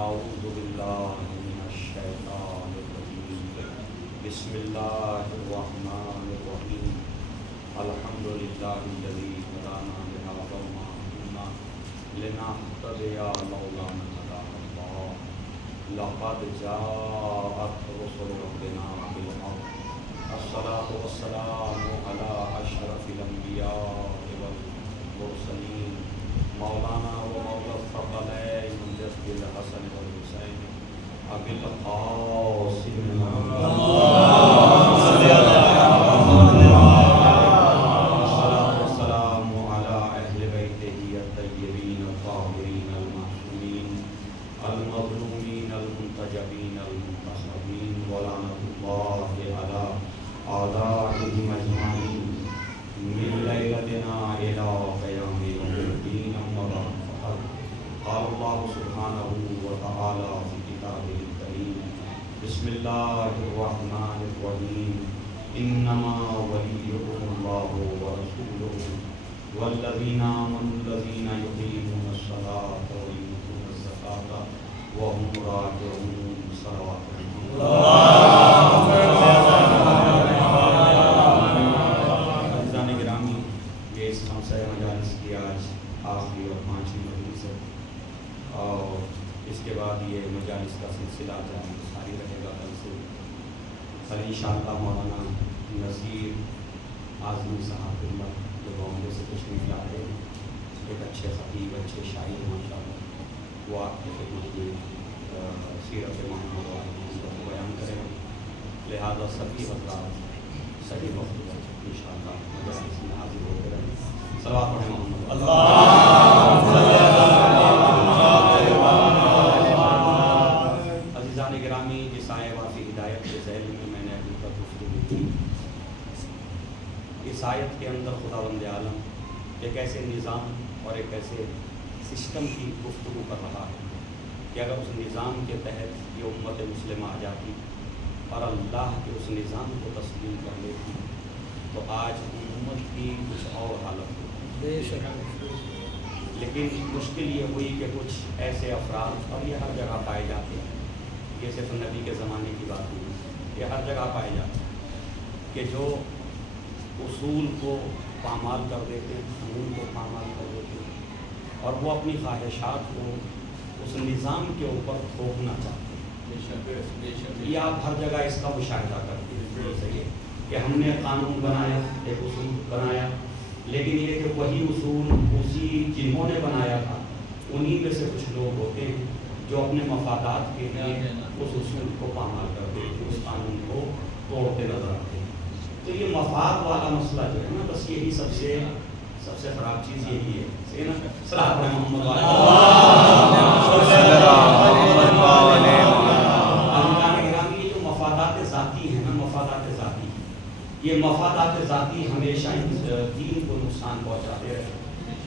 اعوذ باللہ من الشیطان الرجیم بسم اللہ الرحمن الرحیم الحمد للہ الذی هدانا لهذا وما كنا لنهتدی لولا ان هدانا اللہ لقد جاءت رسل ربنا بالحق الصلاة والسلام علی اشرف الانبیاء والمرسلین مولانا و مولا الثقلین جد الحسن والحسین ابی القاسم الصلاة والسلام علی اہل بیتہ الطیبین الطاہرین المعصومین المظلومین المنتجبین المنتصبین ولعنۃ اللہ علی اعدائہم اجمعین من لیلتنا الی قیام یوم الدین اما بعد فقد قال اللہ سبحانہ وتعالی فی کتابہ الکریم بسم اللہ الرحمن الرحیم انما ولیکم اللہ ورسولہ والذین آمنوا الذین یقیمون الصلاة ویؤتون الزکاة وهم راجعون صلوات عزیزان گرامی، یہ اس خمسہ مجالس کی آج آخری اور 5ویں مجلس ہے اور اس کے بعد یہ مجالس کا سلسلہ جاری رہے گا کل سے. کل انشاءاللہ مولانا نذیر اعظمی صاحب اللہ جو بامبے سے تشریف لا رہے ہیں، ایک اچھے خطیب، اچھے شاعر ماشاءاللہ، وہ آپ کی خدمت میں سیرت محمد کو بیان کریں گے. لہذا سبھی حضرات صحیح وقت پر انشاءاللہ مجلس میں حاضر ہوتے رہیں. صلوات پڑھیں محمد عزیزان گرامی، جس آیہ واقعی ہدایت کے ذیل میں نے ابھی تک گفتگو کی، اس آیت کے اندر خداوند عالم ایک ایسے نظام اور ایک ایسے سسٹم کی گفتگو کر رہا ہے کہ اگر اس نظام کے تحت یہ امت مسلمہ آ جاتی اور اللہ کے اس نظام کو تسلیم کر لیتی تو آج امت کی کچھ اور حالت ہوتی. لیکن مشکل یہ ہوئی کہ کچھ ایسے افراد، اور یہ ہر جگہ پائے جاتے ہیں، یہ صرف نبی کے زمانے کی بات نہیں، یہ ہر جگہ پائے جاتے ہیں کہ جو اصول کو پامال کر دیتے ہیں، قانون کو پامال کر دیتے ہیں اور وہ اپنی خواہشات کو اس نظام کے اوپر تھوپنا چاہتے ہیں. یہ آپ ہر جگہ اس کا مشاہدہ کرتے ہیں. صحیح ہے کہ ہم نے قانون بنایا، ایک اصول بنایا، لیکن یہ کہ وہی اصول اسی جنہوں نے بنایا تھا انہی میں سے کچھ لوگ ہوتے ہیں جو اپنے مفادات کے لیے اس اصول کو پامال کرتے ہیں، اس قانون کو توڑتے نظر آتے ہیں. تو یہ مفاد والا مسئلہ جو ہے نا، بس یہی سب سے خراب چیز یہی ہے. صحیح نا؟ صلاۃ محمد گرامی، یہ جو مفادات ذاتی ہیں نا، مفادات ذاتی، یہ مفادات ذاتی ہمیشہ دین کو نقصان پہنچاتے رہے،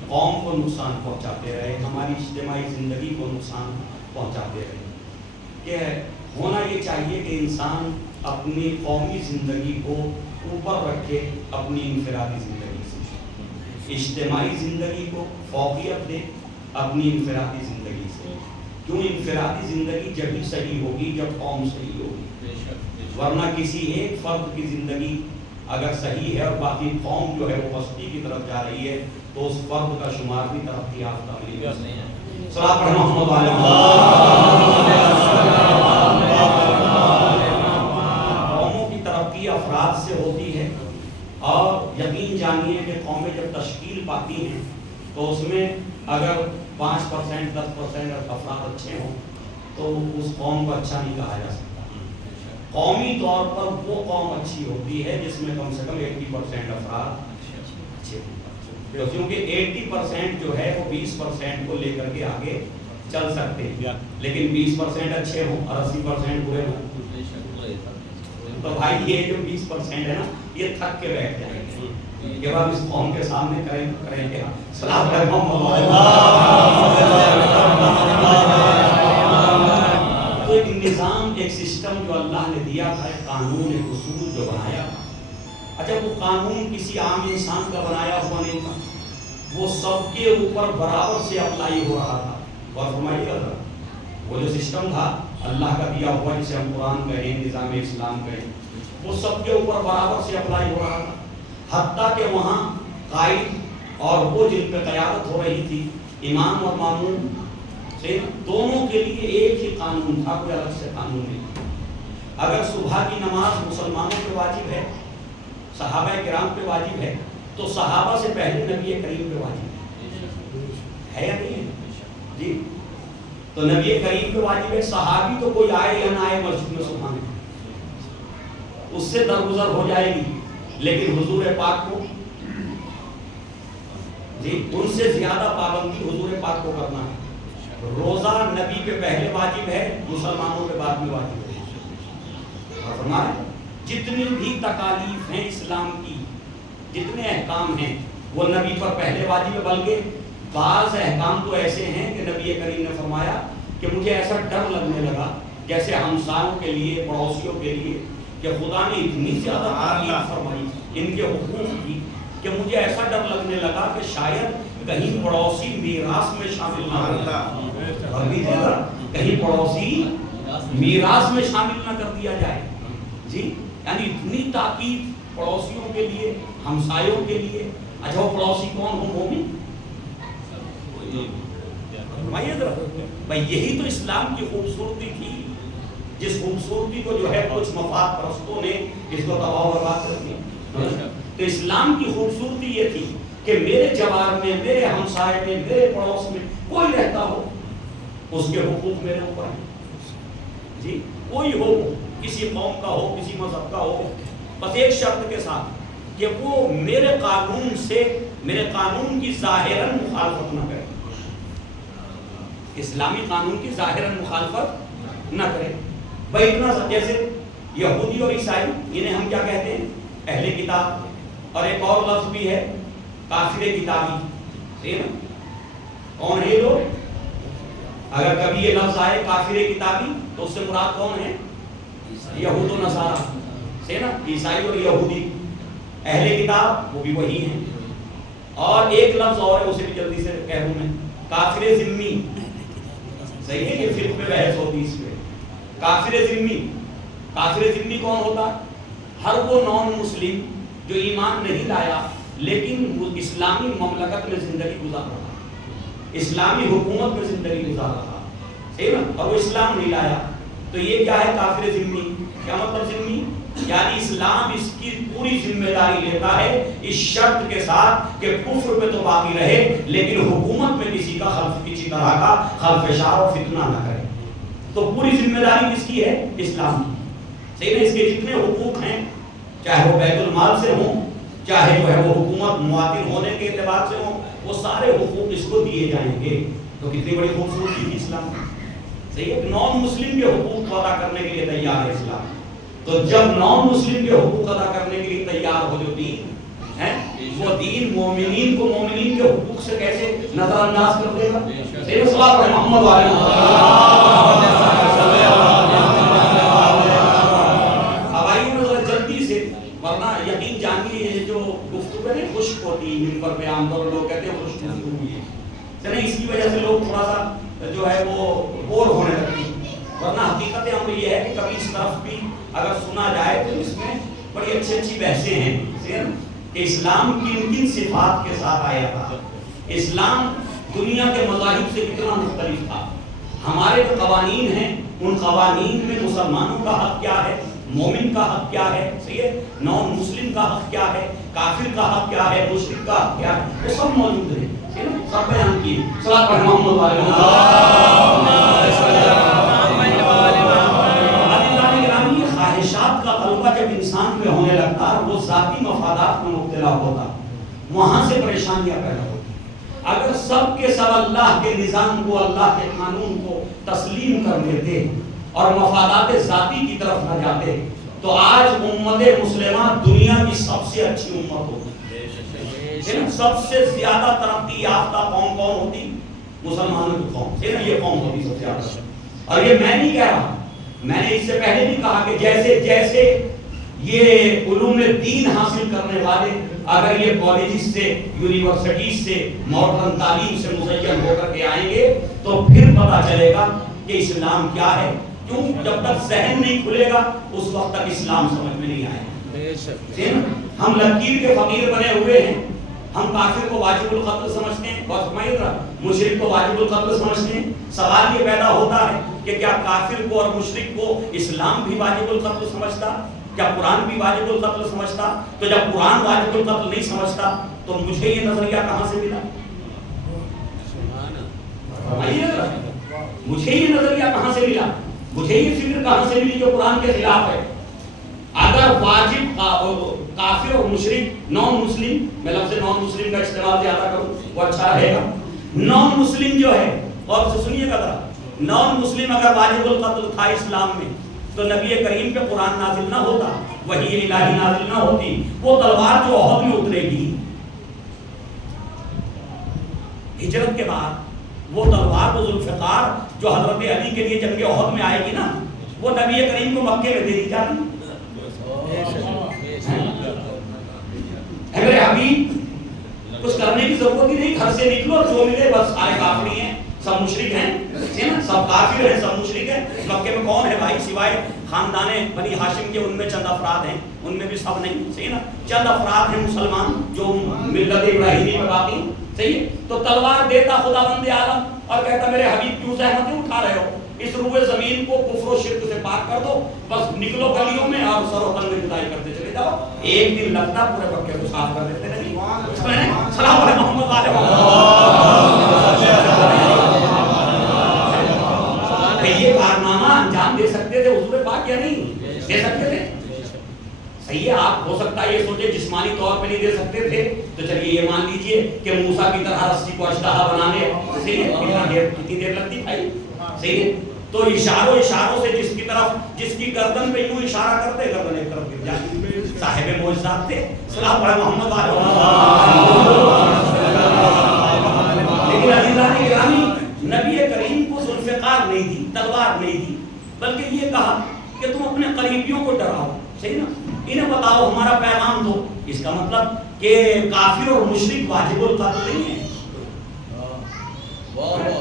قوم کو نقصان پہنچاتے رہے، ہماری اجتماعی زندگی کو نقصان پہنچاتے رہے. کہ ہونا یہ چاہیے کہ انسان اپنی قومی زندگی کو اوپر رکھے اپنی انفرادی زندگی سے، اجتماعی زندگی کو فوقیت دے اپنی انفرادی زندگی سے. کیوں انفرادی زندگی جبھی صحیح ہوگی جب قوم صحیح ہوگی، ورنہ کسی ایک فرد کی زندگی اگر صحیح ہے اور باقی قوم جو ہے وہ پستی کی طرف جا رہی ہے تو اس فرد کا شمار بھی ترقی یافتہ نہیں ہے. صلاۃ پڑھیں محمد قوموں کی ترقی افراد سے ہوتی ہے، اور یقین جانیے کہ قومیں جب تشکیل پاتی ہیں تو اس میں اگر 5% 10% افراد اچھے ہوں تو اس قوم کو اچھا نہیں کہا جا سکتا. قومی طور پر وہ قوم اچھی ہوتی ہے جس میں کم سے کم 80% افراد اچھے ہوں، کیونکہ 80% جو ہے وہ 20% کو لے کر کے آگے چل سکتے ہیں. لیکن 20% اچھے ہوں اور 80% برے ہوں تو بھائی یہ جو 20% ہے نا، یہ تھک کے بیٹھ جائیں گے کہ اب اس قوم کے سامنے کریں کیا. صلاۃ تو ایک نظام، ایک سسٹم جو اللہ نے دیا تھا، ایک قانون، ایک اصول جو بنایا تھا. اچھا وہ قانون کسی عام انسان کا بنایا ہوا نہیں تھا، وہ سب کے اوپر برابر سے اپلائی ہو رہا تھا. اور فرمائیے گا وہ جو سسٹم تھا اللہ کا دیا ہوا جسے ہم قرآن کہیں نظام اسلام کہیں وہ سب کے اوپر برابر سے اپلائی ہو رہا تھا، حتیٰ کہ وہاں قائد اور وہ جن پہ قیادت ہو رہی تھی امام اور مامون سے دونوں کے لیے ایک ہی قانون تھا، کوئی الگ سے قانون نہیں۔ اگر صبح کی نماز مسلمانوں پہ واجب ہے، صحابہ کرام پہ واجب ہے، تو صحابہ سے پہلے نبی کریم پہ واجب ہے یا نہیں ہے؟ جی تو نبی کریم پہ واجب ہے، صحابی تو کوئی آئے یا نہ آئے مسجد میں صبح میں اس سے درگزر ہو جائے گی، لیکن حضور پاک کو جی ان سے زیادہ پابندی حضور پاک کو کرنا ہے۔ روزہ نبی پہ پہلے واجب ہے، مسلمانوں پہ بعد میں واجب ہے۔ اور فرمایا جتنی بھی تکالیف ہیں اسلام کی، جتنے احکام ہیں وہ نبی پر پہلے واجب ہے، بلکہ بعض احکام تو ایسے ہیں کہ نبی کریم نے فرمایا کہ مجھے ایسا ڈر لگنے لگا جیسے ہمسایوں کے لیے، پڑوسیوں کے لیے، کہ خدا نے اتنی زیادہ تکلیف فرمائی ان کے حقوق کی کہ مجھے ایسا ڈر لگنے لگا کہ شاید کہیں پڑوسی میراث میں شامل نہ ہو جائے، کہیں پڑوسی میراث میں شامل نہ کر دیا جائے۔ جی یعنی اتنی تاکید پڑوسیوں کے لیے، ہمسایوں کے لیے۔ اچھا وہ پڑوسی کون ہوں؟ مومن؟ بھائی یہی تو اسلام کی خوبصورتی تھی، جس خوبصورتی کو جو ہے کچھ مفاد پرستوں نے اس کو تباہ و برباد کر دیا۔ تو اسلام کی خوبصورتی یہ تھی کہ میرے جوار میں، میرے ہمسائے میں، میرے پڑوس میں کوئی رہتا ہو، اس کے حقوق میرے اوپر ہیں۔ جی کوئی ہو، کسی قوم کا ہو، کسی مذہب کا ہو، بس ایک شرط کے ساتھ کہ وہ میرے قانون سے، میرے قانون کی ظاہراً مخالفت نہ کرے، اسلامی قانون کی ظاہراً مخالفت نہ کرے۔ بھائی اتنا سا، جیسے یہودی اور عیسائی انہیں ہم کیا کہتے ہیں؟ اہل کتاب، اور ایک اور لفظ بھی ہے کافر کتابی، ہے نا؟ کون ہے یہ لوگ؟ اگر کبھی یہ لفظ آئے کافر کتابی تو اس سے مراد کون ہے؟ یہود و نصارہ، ہے نا؟ عیسائی اور یہودی۔ اہل کتاب وہ بھی وہی ہیں۔ اور ایک لفظ اور ہے، اسے بھی جلدی سے کہہ دوں میں، کافر ذمی۔ صحیح ہے، یہ فقہ میں بحث ہوتی اس پہ۔ کافر ذمی، کافر ذمی کون ہوتا؟ ہر وہ نان مسلم جو ایمان نہیں لایا لیکن اسلامی مملکت میں زندگی گزار رہا، اسلامی حکومت میں زندگی گزار رہا، ہے نا؟ اور وہ اسلام نہیں لایا، تو یہ کیا ہے؟ کافر ذمی۔ کیا مطلب ذمی؟ یعنی اسلام اس کی پوری ذمہ داری لیتا ہے اس شرط کے ساتھ کہ کفر پہ تو باقی رہے لیکن حکومت میں کسی کا خلف، کسی طرح کا خلفشار و فتنہ نہ کرے۔ تو پوری ذمہ داری کس کی ہے؟ اسلام کی۔ صحیح ہے؟ اس کے جتنے حقوق ہیں، چاہے وہ بیت المال سے ہوں، چاہے جو ہے وہ حکومت مواطن ہونے کے اعتبار سے ہوں، وہ سارے حقوق اس کو دیے جائیں گے۔ تو کتنی بڑی خوبصورتی تھی اسلام۔ صحیح ہے؟ نان مسلم کے حقوق کو ادا کرنے کے لیے تیار ہے اسلام۔ تو جب نان مسلم کے حقوق ادا کرنے کے لیے تیار ہو جو دین ہے، وہ دین مومنین کو مومنین کے حقوق سے کیسے نظر انداز کر دے گا؟ صحیح صلاۃ علی محمد والے اب آئیے نا ذرا جلدی سے، ورنہ یقین جانیے یہ جو گفتگو ہے خشک ہوتی ہے، ان پر عام طور پر لوگ کہتے ہیں خشک گفتگو ہوئی ہے، اس کی وجہ سے لوگ تھوڑا سا جو ہے وہ بور ہونے لگتے ہیں۔ ورنہ حقیقت امر یہ ہے کہ کبھی اس طرف بھی اگر سنا جائے تو اس میں بڑی اچھی اچھی بحثیں ہیں کہ اسلام کن کن صفات کے ساتھ آیا تھا، اسلام دنیا کے مذاہب سے کتنا مختلف تھا، ہمارے جو قوانین ہیں ان قوانین میں مسلمانوں کا حق کیا ہے، مومن کا حق کیا ہے، صحیح ہے، نان مسلم کا حق کیا ہے، کافر کا حق کیا ہے، مشرک کا حق کیا ہے، وہ سب موجود ہیں، سب بیان کیے۔ صلاۃ علی محمد خواہشات کا غلبہ جب انسان میں ہونے لگتا ہے، وہ ذاتی مفادات میں مبتلا ہوتا، وہاں سے پریشانیاں پیدا ہوتی۔ اگر سب کے سب اللہ کے نظام کو، اللہ کے قانون کو تسلیم کر دیتے اور مفادات ذاتی کی طرف نہ جاتے تو آج امت مسلمہ دنیا کی سب سے اچھی امت ہوتی، سب سے زیادہ ترقی یافتہ قوم کون ہوتی؟ مسلمانوں کی قوم، یہ قوم ہوتی سب سے زیادہ۔ اور یہ میں نہیں کہہ رہا، میں نے اس سے پہلے بھی کہا کہ جیسے جیسے یہ علوم دین حاصل کرنے والے اگر یہ کالجز سے، یونیورسٹیز سے، ماڈرن تعلیم سے مزین ہو کر کے آئیں گے تو پھر پتہ چلے گا کہ اسلام کیا ہے. کیوں؟ جب تک ذہن نہیں کھلے گا اس وقت تک اسلام سمجھ میں نہیں آئے گا. ہم لکیر کے فقیر بنے ہوئے ہیں. ہم کافر کو واجب القتل سمجھتے ہیں، مشرک کو واجب القتل سمجھتے ہیں. سوال یہ پیدا ہوتا ہے کہ کیا کافر کو اور مشرک کو اسلام بھی واجب القتل سمجھتا؟ کیا قرآن بھی واجب القتل سمجھتا؟ تو جب قرآن واجب القتل نہیں سمجھتا تو مجھے یہ نظریہ کہاں سے ملا؟ مجھے یہ نظریہ کہاں سے ملا؟ مجھے یہ فکر کہاں سے ملی جو قرآن کے خلاف ہے؟ اگر واجب کافر اور مشرک نان مسلم، میں لفظ نان مسلم کا استعمال زیادہ کروں وہ اچھا رہے گا. نان مسلم جو ہے، اور سنیے گا ذرا، نان مسلم اگر واجب القتل تھا اسلام میں تو نبی کریم پہ قرآن نازل نہ ہوتا، وحی الہی نازل نہ ہوتی. وہ تلوار جو احد میں اترے گی ہجرت کے بعد، وہ تلوار وہ ذوالفقار جو حضرت علی کے لیے جنگ احد میں آئے گی نا، وہ نبی کریم کو مکے میں دے دی جاتی. میرے حبیب کچھ کرنے کی ضرورت ہی نہیں، گھر سے نکلو جو ملے بس. سارے کافری ہیں، سب مشرک ہیں، سب کافر ہیں، سب مشرک ہیں. مکے میں کون ہے بھائی سوائے خاندان بنی ہاشم کے؟ ان میں چند افراد ہیں، ان میں بھی سب نہیں، صحیح نا؟ چند افراد ہیں مسلمان جو ملت ابراہیمی میں باقی، صحیح ہے. تو تلوار دیتا خداوند عالم اور کہتا میرے حبیب کیوں زحمتیں اٹھا رہے ہو؟ اس روئے زمین کو کفر و شرک سے پاک کر دو، بس نکلو گلیوں میں اور سر و تن میں جدائی کرتے چلے جاؤ. ایک دن لگتا پورے مکے کو صاف کر دیتے. نہیں سلام علیہ محمد والے یہ کارنامہ انجام دے سکتے تھے حضور پاک یا نہیں دے سکتے تھے؟ صحیح ہے. آپ ہو سکتا ہے یہ سوچے جسمانی طور پہ نہیں دے سکتے تھے، تو چلیے یہ مان لیجئے کہ موسیٰ کی طرح رسی کو اژدہا بنانے کتنی دیر لگتی بھائی، صحیح ہے. تو اشاروں سے جس کی طرف، جس کی گردن پہ یوں اشارہ کرتے گردن ایک طرف گر جاتی. صاحب معجزات تھے، صلاح پڑھے محمد والے. لیکن عزیزان گرامی، نبی کریم کو ذوالفقار نہیں دی، تلوار نہیں دی، بلکہ یہ کہا کہ تم اپنے قریبیوں کو ڈراؤ، صحیح نا؟ انہیں بتاؤ ہمارا پیغام دو. اس کا مطلب کہ کافر اور مشرک واجب القتل نہیں ہے.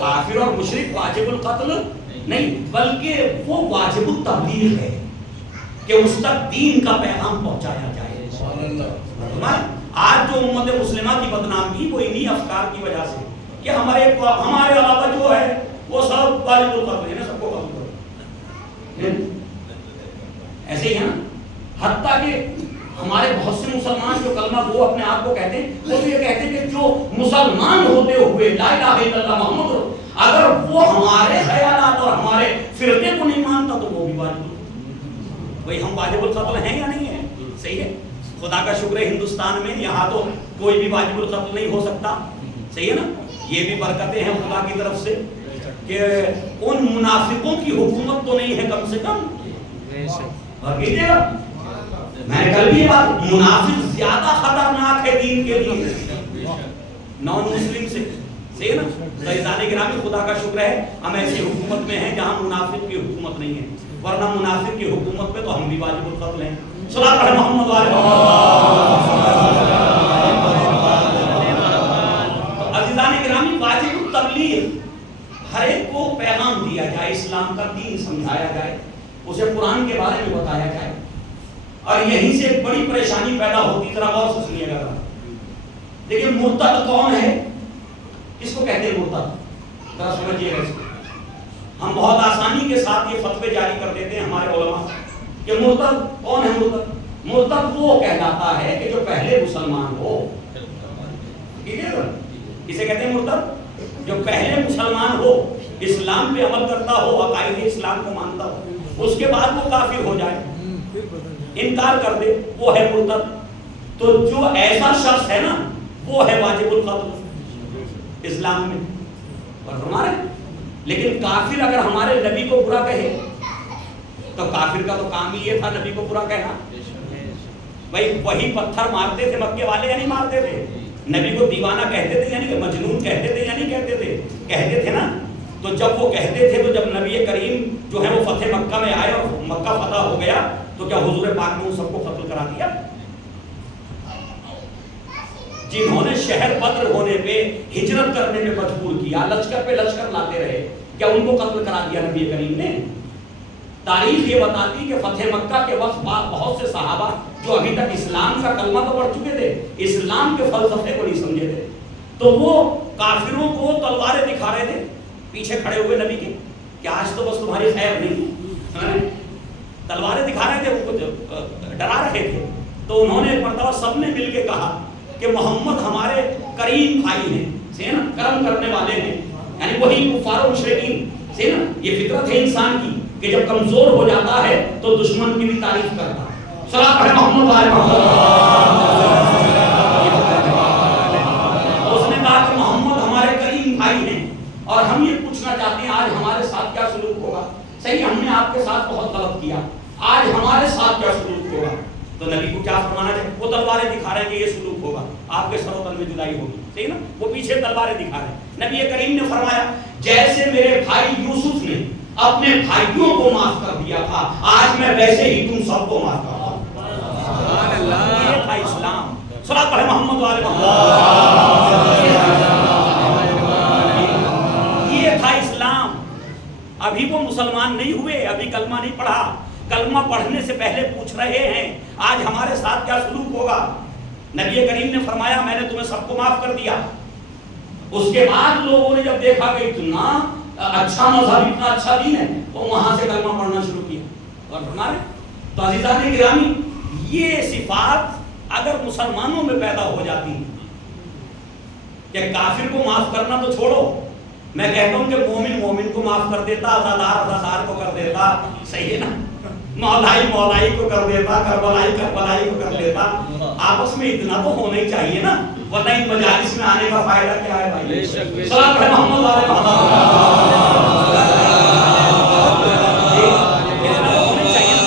کافر اور مشرک واجب القتل نہیں، بلکہ وہ واجب التبلیغ ہے کہ اس تک دین کا پیغام پہنچایا جائے. آج جو امت مسلمہ کی بدنامی وہ انہی افکار کی وجہ سے کہ ہمارے علاوہ جو ہے وہ سب واجب القتل ہے نا، سب کو قتل کرو. ایسے ہی ہے نا. حتیٰ کہ ہمارے بہت سے مسلمان جو کلمہ وہ اپنے آپ کو کہتے ہیں، وہ یہ کہتے ہیں کہ جو مسلمان ہوتے ہوئے لا الہ الا اللہ محمد، اگر وہ ہمارے خیالات اور ہمارے فرقے کو نہیں مانتا تو وہ بھی واجب القتل. بھئی ہم واجب القتل ہیں یا نہیں ہیں؟ صحیح ہے. خدا کا شکر ہے ہندوستان میں یہاں تو کوئی بھی واجب القتل نہیں ہو سکتا، صحیح ہے نا. یہ بھی برکتیں ہیں خدا کی طرف سے کہ ان منافقوں کی حکومت تو نہیں ہے کم سے کم. اور کہیے گا میں نے کل بھی یہ بات، منافق زیادہ خطرناک ہے دین کے لیے نان مسلم سے، صحیح ہے نا. عزیزان گرامی خدا کا شکر ہے ہم ایسی حکومت میں ہیں جہاں منافق کی حکومت نہیں ہے، ورنہ منافق کی حکومت پہ تو ہم بھی واجب القتل ہیں. صلاۃ علی محمد والے. عزیزان گرامی واجب التبلیغ، ہر ایک کو پیغام دیا جائے، اسلام کا دین سمجھایا جائے، اسے قرآن کے بارے میں بتایا جائے. اور یہیں سے ایک بڑی پریشانی پیدا ہوتی. ذرا غور سے سنیے گا. دیکھیں مرتد کون ہے، کس کو کہتے ہیں مرتد؟ ذرا سمجھیے گا اس کو. ہم بہت آسانی کے ساتھ یہ فتوے جاری کر دیتے ہیں ہمارے علماء کہ مرتد کون ہے. مرتد وہ کہلاتا ہے کہ جو پہلے مسلمان ہو. اسے کہتے ہیں مرتد جو پہلے مسلمان ہو، اسلام پہ عمل کرتا ہو، عقائد اسلام کو مانتا ہو، اس کے بعد وہ کافر ہو جائے، انکار کر دے، وہ ہے مرتد. تو جو ایسا شخص ہے نا وہ ہے واجب القتل اسلام میں. اور ہمارے لیکن کافر اگر ہمارے نبی کو برا کہے تو کافر کا تو کام ہی یہ تھا نبی کو برا کہنا. بھائی وہی پتھر مارتے تھے مکے والے یا نہیں مارتے تھے؟ نبی کو دیوانہ کہتے تھے یعنی کہ مجنون کہتے تھے یا نہیں کہتے تھے؟ کہتے تھے نا. تو جب وہ کہتے تھے تو جب نبی کریم جو ہے وہ فتح مکہ میں آئے اور مکہ فتح ہو گیا تو کیا حضور پاک نے ان سب کو قتل کرا دیا؟ جنہوں نے شہر بدر ہونے پہ ہجرت کرنے میں مجبور کیا، لشکر پہ لشکر لاتے رہے، کیا ان کو قتل کرا دیا نبی کریم نے؟ تاریخ یہ بتاتی کہ فتح مکہ کے وقت بہت سے صحابہ جو ابھی تک اسلام کا کلمہ تو پڑھ چکے تھے، اسلام کے فلسفے کو نہیں سمجھے تھے، تو وہ کافروں کو تلواریں دکھا رہے تھے پیچھے کھڑے ہوئے نبی کے کہ آج تو بس تمہاری خیر نہیں، تلواریں دکھا رہے تھے، ان کو ڈرا رہے تھے. تو انہوں نے ایک مرتبہ سب نے مل کے کہا کہ محمد ہمارے کریم بھائی ہیں، کرم کرنے والے ہیں، یعنی وہی کفار و مشرکین سے نا، یہ فطرت ہے انسان کی کہ جب کمزور ہو جاتا ہے تو دشمن کی بھی تعریف کرتا ہے. صلاۃ پڑھے محمد علیہ محمد. اس نے کہا کہ محمد ہمارے کریم بھائی ہیں اور ہم یہ پوچھنا چاہتے ہیں آج ہمارے ساتھ کیا سلوک ہوگا. صحیح ہم نے آپ کے ساتھ بہت غلط کیا، آج ہمارے ساتھ کیا سلوک ہوگا. تو نبی کو کیا فرمانا چاہیے؟ وہ تلواریں دکھا رہے ہیں کہ یہ سلوک ہوگا، آپ کے سر و تن میں جدائی ہوگی. صحیح نا، وہ پیچھے تلواریں دکھا رہے ہیں. نبی کریم نے فرمایا جیسے میرے بھائی یوسف نے اپنے بھائیوں کو معاف کر دیا تھا، آج میں ویسے ہی تم سب کو معاف کرتا ہوں. یہ تھا اسلام. صلاۃ پڑھے محمد علیہ محمد. یہ تھا اسلام. ابھی وہ مسلمان نہیں ہوئے، ابھی کلمہ نہیں پڑھا، کلمہ پڑھنے سے پہلے پوچھ رہے ہیں آج ہمارے ساتھ کیا سلوک ہوگا. نبی کریم نے فرمایا میں نے تمہیں سب کو معاف کر دیا. اس کے بعد لوگوں نے جب دیکھا کہ اتنا اچھا مذہب، اتنا اچھا دین ہے، تو وہاں سے کلمہ پڑھنا شروع کیا. اور ہمارے تو عزیزان گرامی، یہ صفات اگر مسلمانوں میں پیدا ہو جاتی ہیں کہ کافر کو معاف کرنا تو چھوڑو، میں کہتا ہوں کہ مومن مومن کو معاف کر دیتا، عزادار عزادار کو کر دیتا. صحیح ہے نا، مولائی مولائی کو کر دیتا، کربلائی کربلائی کو کر دیتا. آپس میں اتنا تو ہونا ہی چاہیے نا، ورنہ ان مجالس میں آنے کا فائدہ کیا ہے بھائی. صلاۃ پڑھے محمد علیہ محمد. ہونا چاہیے نا.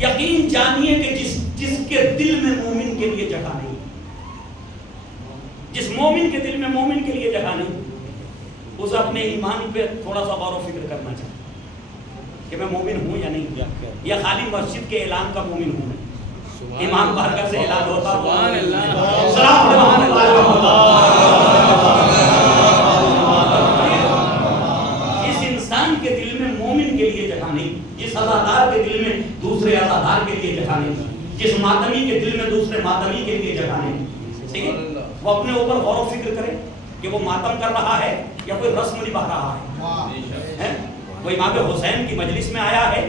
یقین جانیے کہ جس کے دل میں مومن کے لیے جگہ نہیں، جس مومن کے دل میں مومن کے لیے جگہ نہیں، اسے اپنے ایمان پہ تھوڑا سا غور و فکر کرنا چاہیے کہ میں مومن ہوں یا نہیں، یا خالی مسجد کے اعلان کا مومن ہوں. امام بارگاہ سے اعلان ہوتا سبحان اللہ، سلام علیکم. اس انسان کے دل میں مومن کے لیے جگہ نہیں، جس عزادار کے دل میں دوسرے عزادار کے لیے جگہ نہیں، جس ماتمی کے دل میں دوسرے ماتمی کے لیے جگہ نہیں. ٹھیک ہے، وہ اپنے اوپر غور و فکر کرے کہ وہ ماتم کر رہا ہے یا کوئی رسم نبھا رہا ہے. وہ امام حسین کی مجلس میں آیا ہے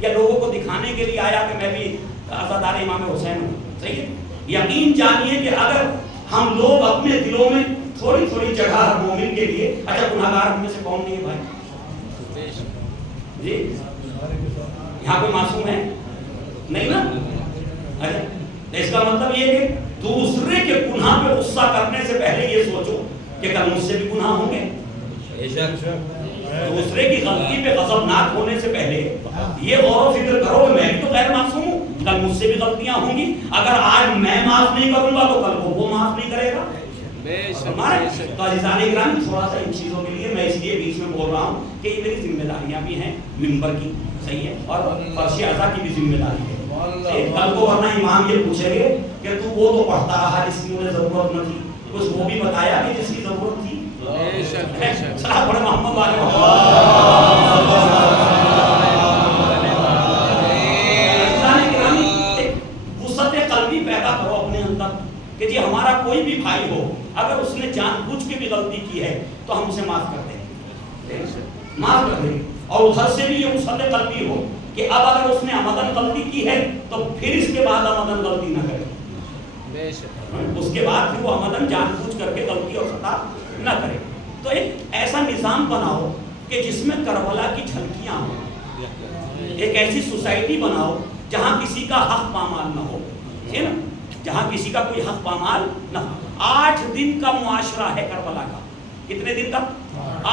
یا لوگوں کو دکھانے کے لیے آیا کہ میں بھی عزادار امام حسین ہوں. صحیح ہے. یقین جانیے کہ اگر ہم لوگ اپنے دلوں میں تھوڑی تھوڑی جگہ مومن کے لیے، اچھا گناہگار ہم میں سے کون نہیں ہے بھائی؟ جی یہاں کوئی معصوم ہے نہیں نا. اچھا اس کا مطلب یہ کہ دوسرے کے گناہ پہ غصہ کرنے سے پہلے یہ سوچو کہ کل مجھ سے بھی گناہ ہوں گے. دوسرے کی غلطی پہ غضبناک ہونے سے پہلے یہ غور و فکر کرو کہ میں بھی تو غیر معصوم ہوں، کل مجھ سے بھی غلطیاں ہوں گی. اگر آج میں معاف نہیں کروں گا تو کل وہ معاف نہیں کرے گا. تو عزیزان اکرام، تھوڑا سا ان چیزوں کے لیے میں اس لیے بیچ میں بول رہا ہوں کہ یہ میری ذمہ داریاں بھی ہیں ممبر کی. صحیح ہے، اور فرش اعضاء کی بھی ذمہ داری ہے. کل کو ورنہ امام یہ پوچھیں گے کہ تو وہ تو پڑھتا رہا جس کی مجھے ضرورت نہ تھی، کچھ وہ بھی بتایا کہ جس کی ضرورت تھی. صلاح پڑھے محمد والے وسعت قلبی پیدا کرو اپنے اندر کہ جی ہمارا کوئی بھی بھائی ہو، اگر اس نے جان بوجھ کے بھی غلطی کی ہے تو ہم اسے معاف کر دیں، معاف کر دیں. اور ادھر سے بھی یہ وسعت قلبی ہو کہ اب اگر اس نے عمدن غلطی کی ہے تو پھر اس کے بعد عمدن غلطی نہ کرے. اس کے بعد پھر وہ عمدن جان بوجھ کر کے غلطی اور خطا نہ کرے. تو ایک ایسا نظام بناؤ کہ جس میں کربلا کی جھلکیاں ہوں. ایک ایسی سوسائٹی بناؤ جہاں کسی کا حق پامال نہ ہو، ہے نا، جہاں کسی کا کوئی حق پامال نہ ہو. 8 دن کا معاشرہ ہے کربلا کا. کتنے دن کا؟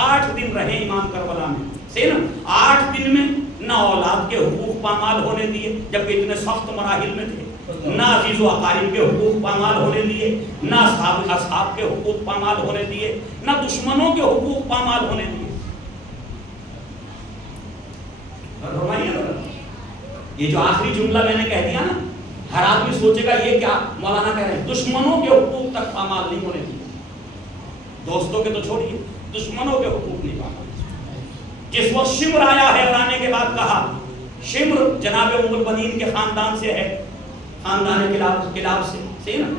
8 دن رہے امام کربلا میں، صحیح نا. 8 دن میں نہ اولاد کے حقوق پامال ہونے دیے جبکہ اتنے سخت مراحل میں تھے، نہ عزیز و اقارب کے حقوق پامال ہونے دیے، نہ اصحاب کے حقوق پامال ہونے دیے، نہ دشمنوں کے حقوق پامال ہونے دیے. یہ جو آخری جملہ میں نے کہہ دیا نا، ہر آدمی سوچے گا یہ کیا مولانا کہہ رہے ہیں. دشمنوں کے حقوق تک پامال نہیں ہونے دیے. دوستوں کے تو چھوڑیے، دشمنوں کے حقوق نہیں پامال. جس وقت شمر آیا ہے اور آنے کے بعد کہا شمر جناب ام البنین کے خاندان سے ہے، خاندان کلاب سے، صحیح نا؟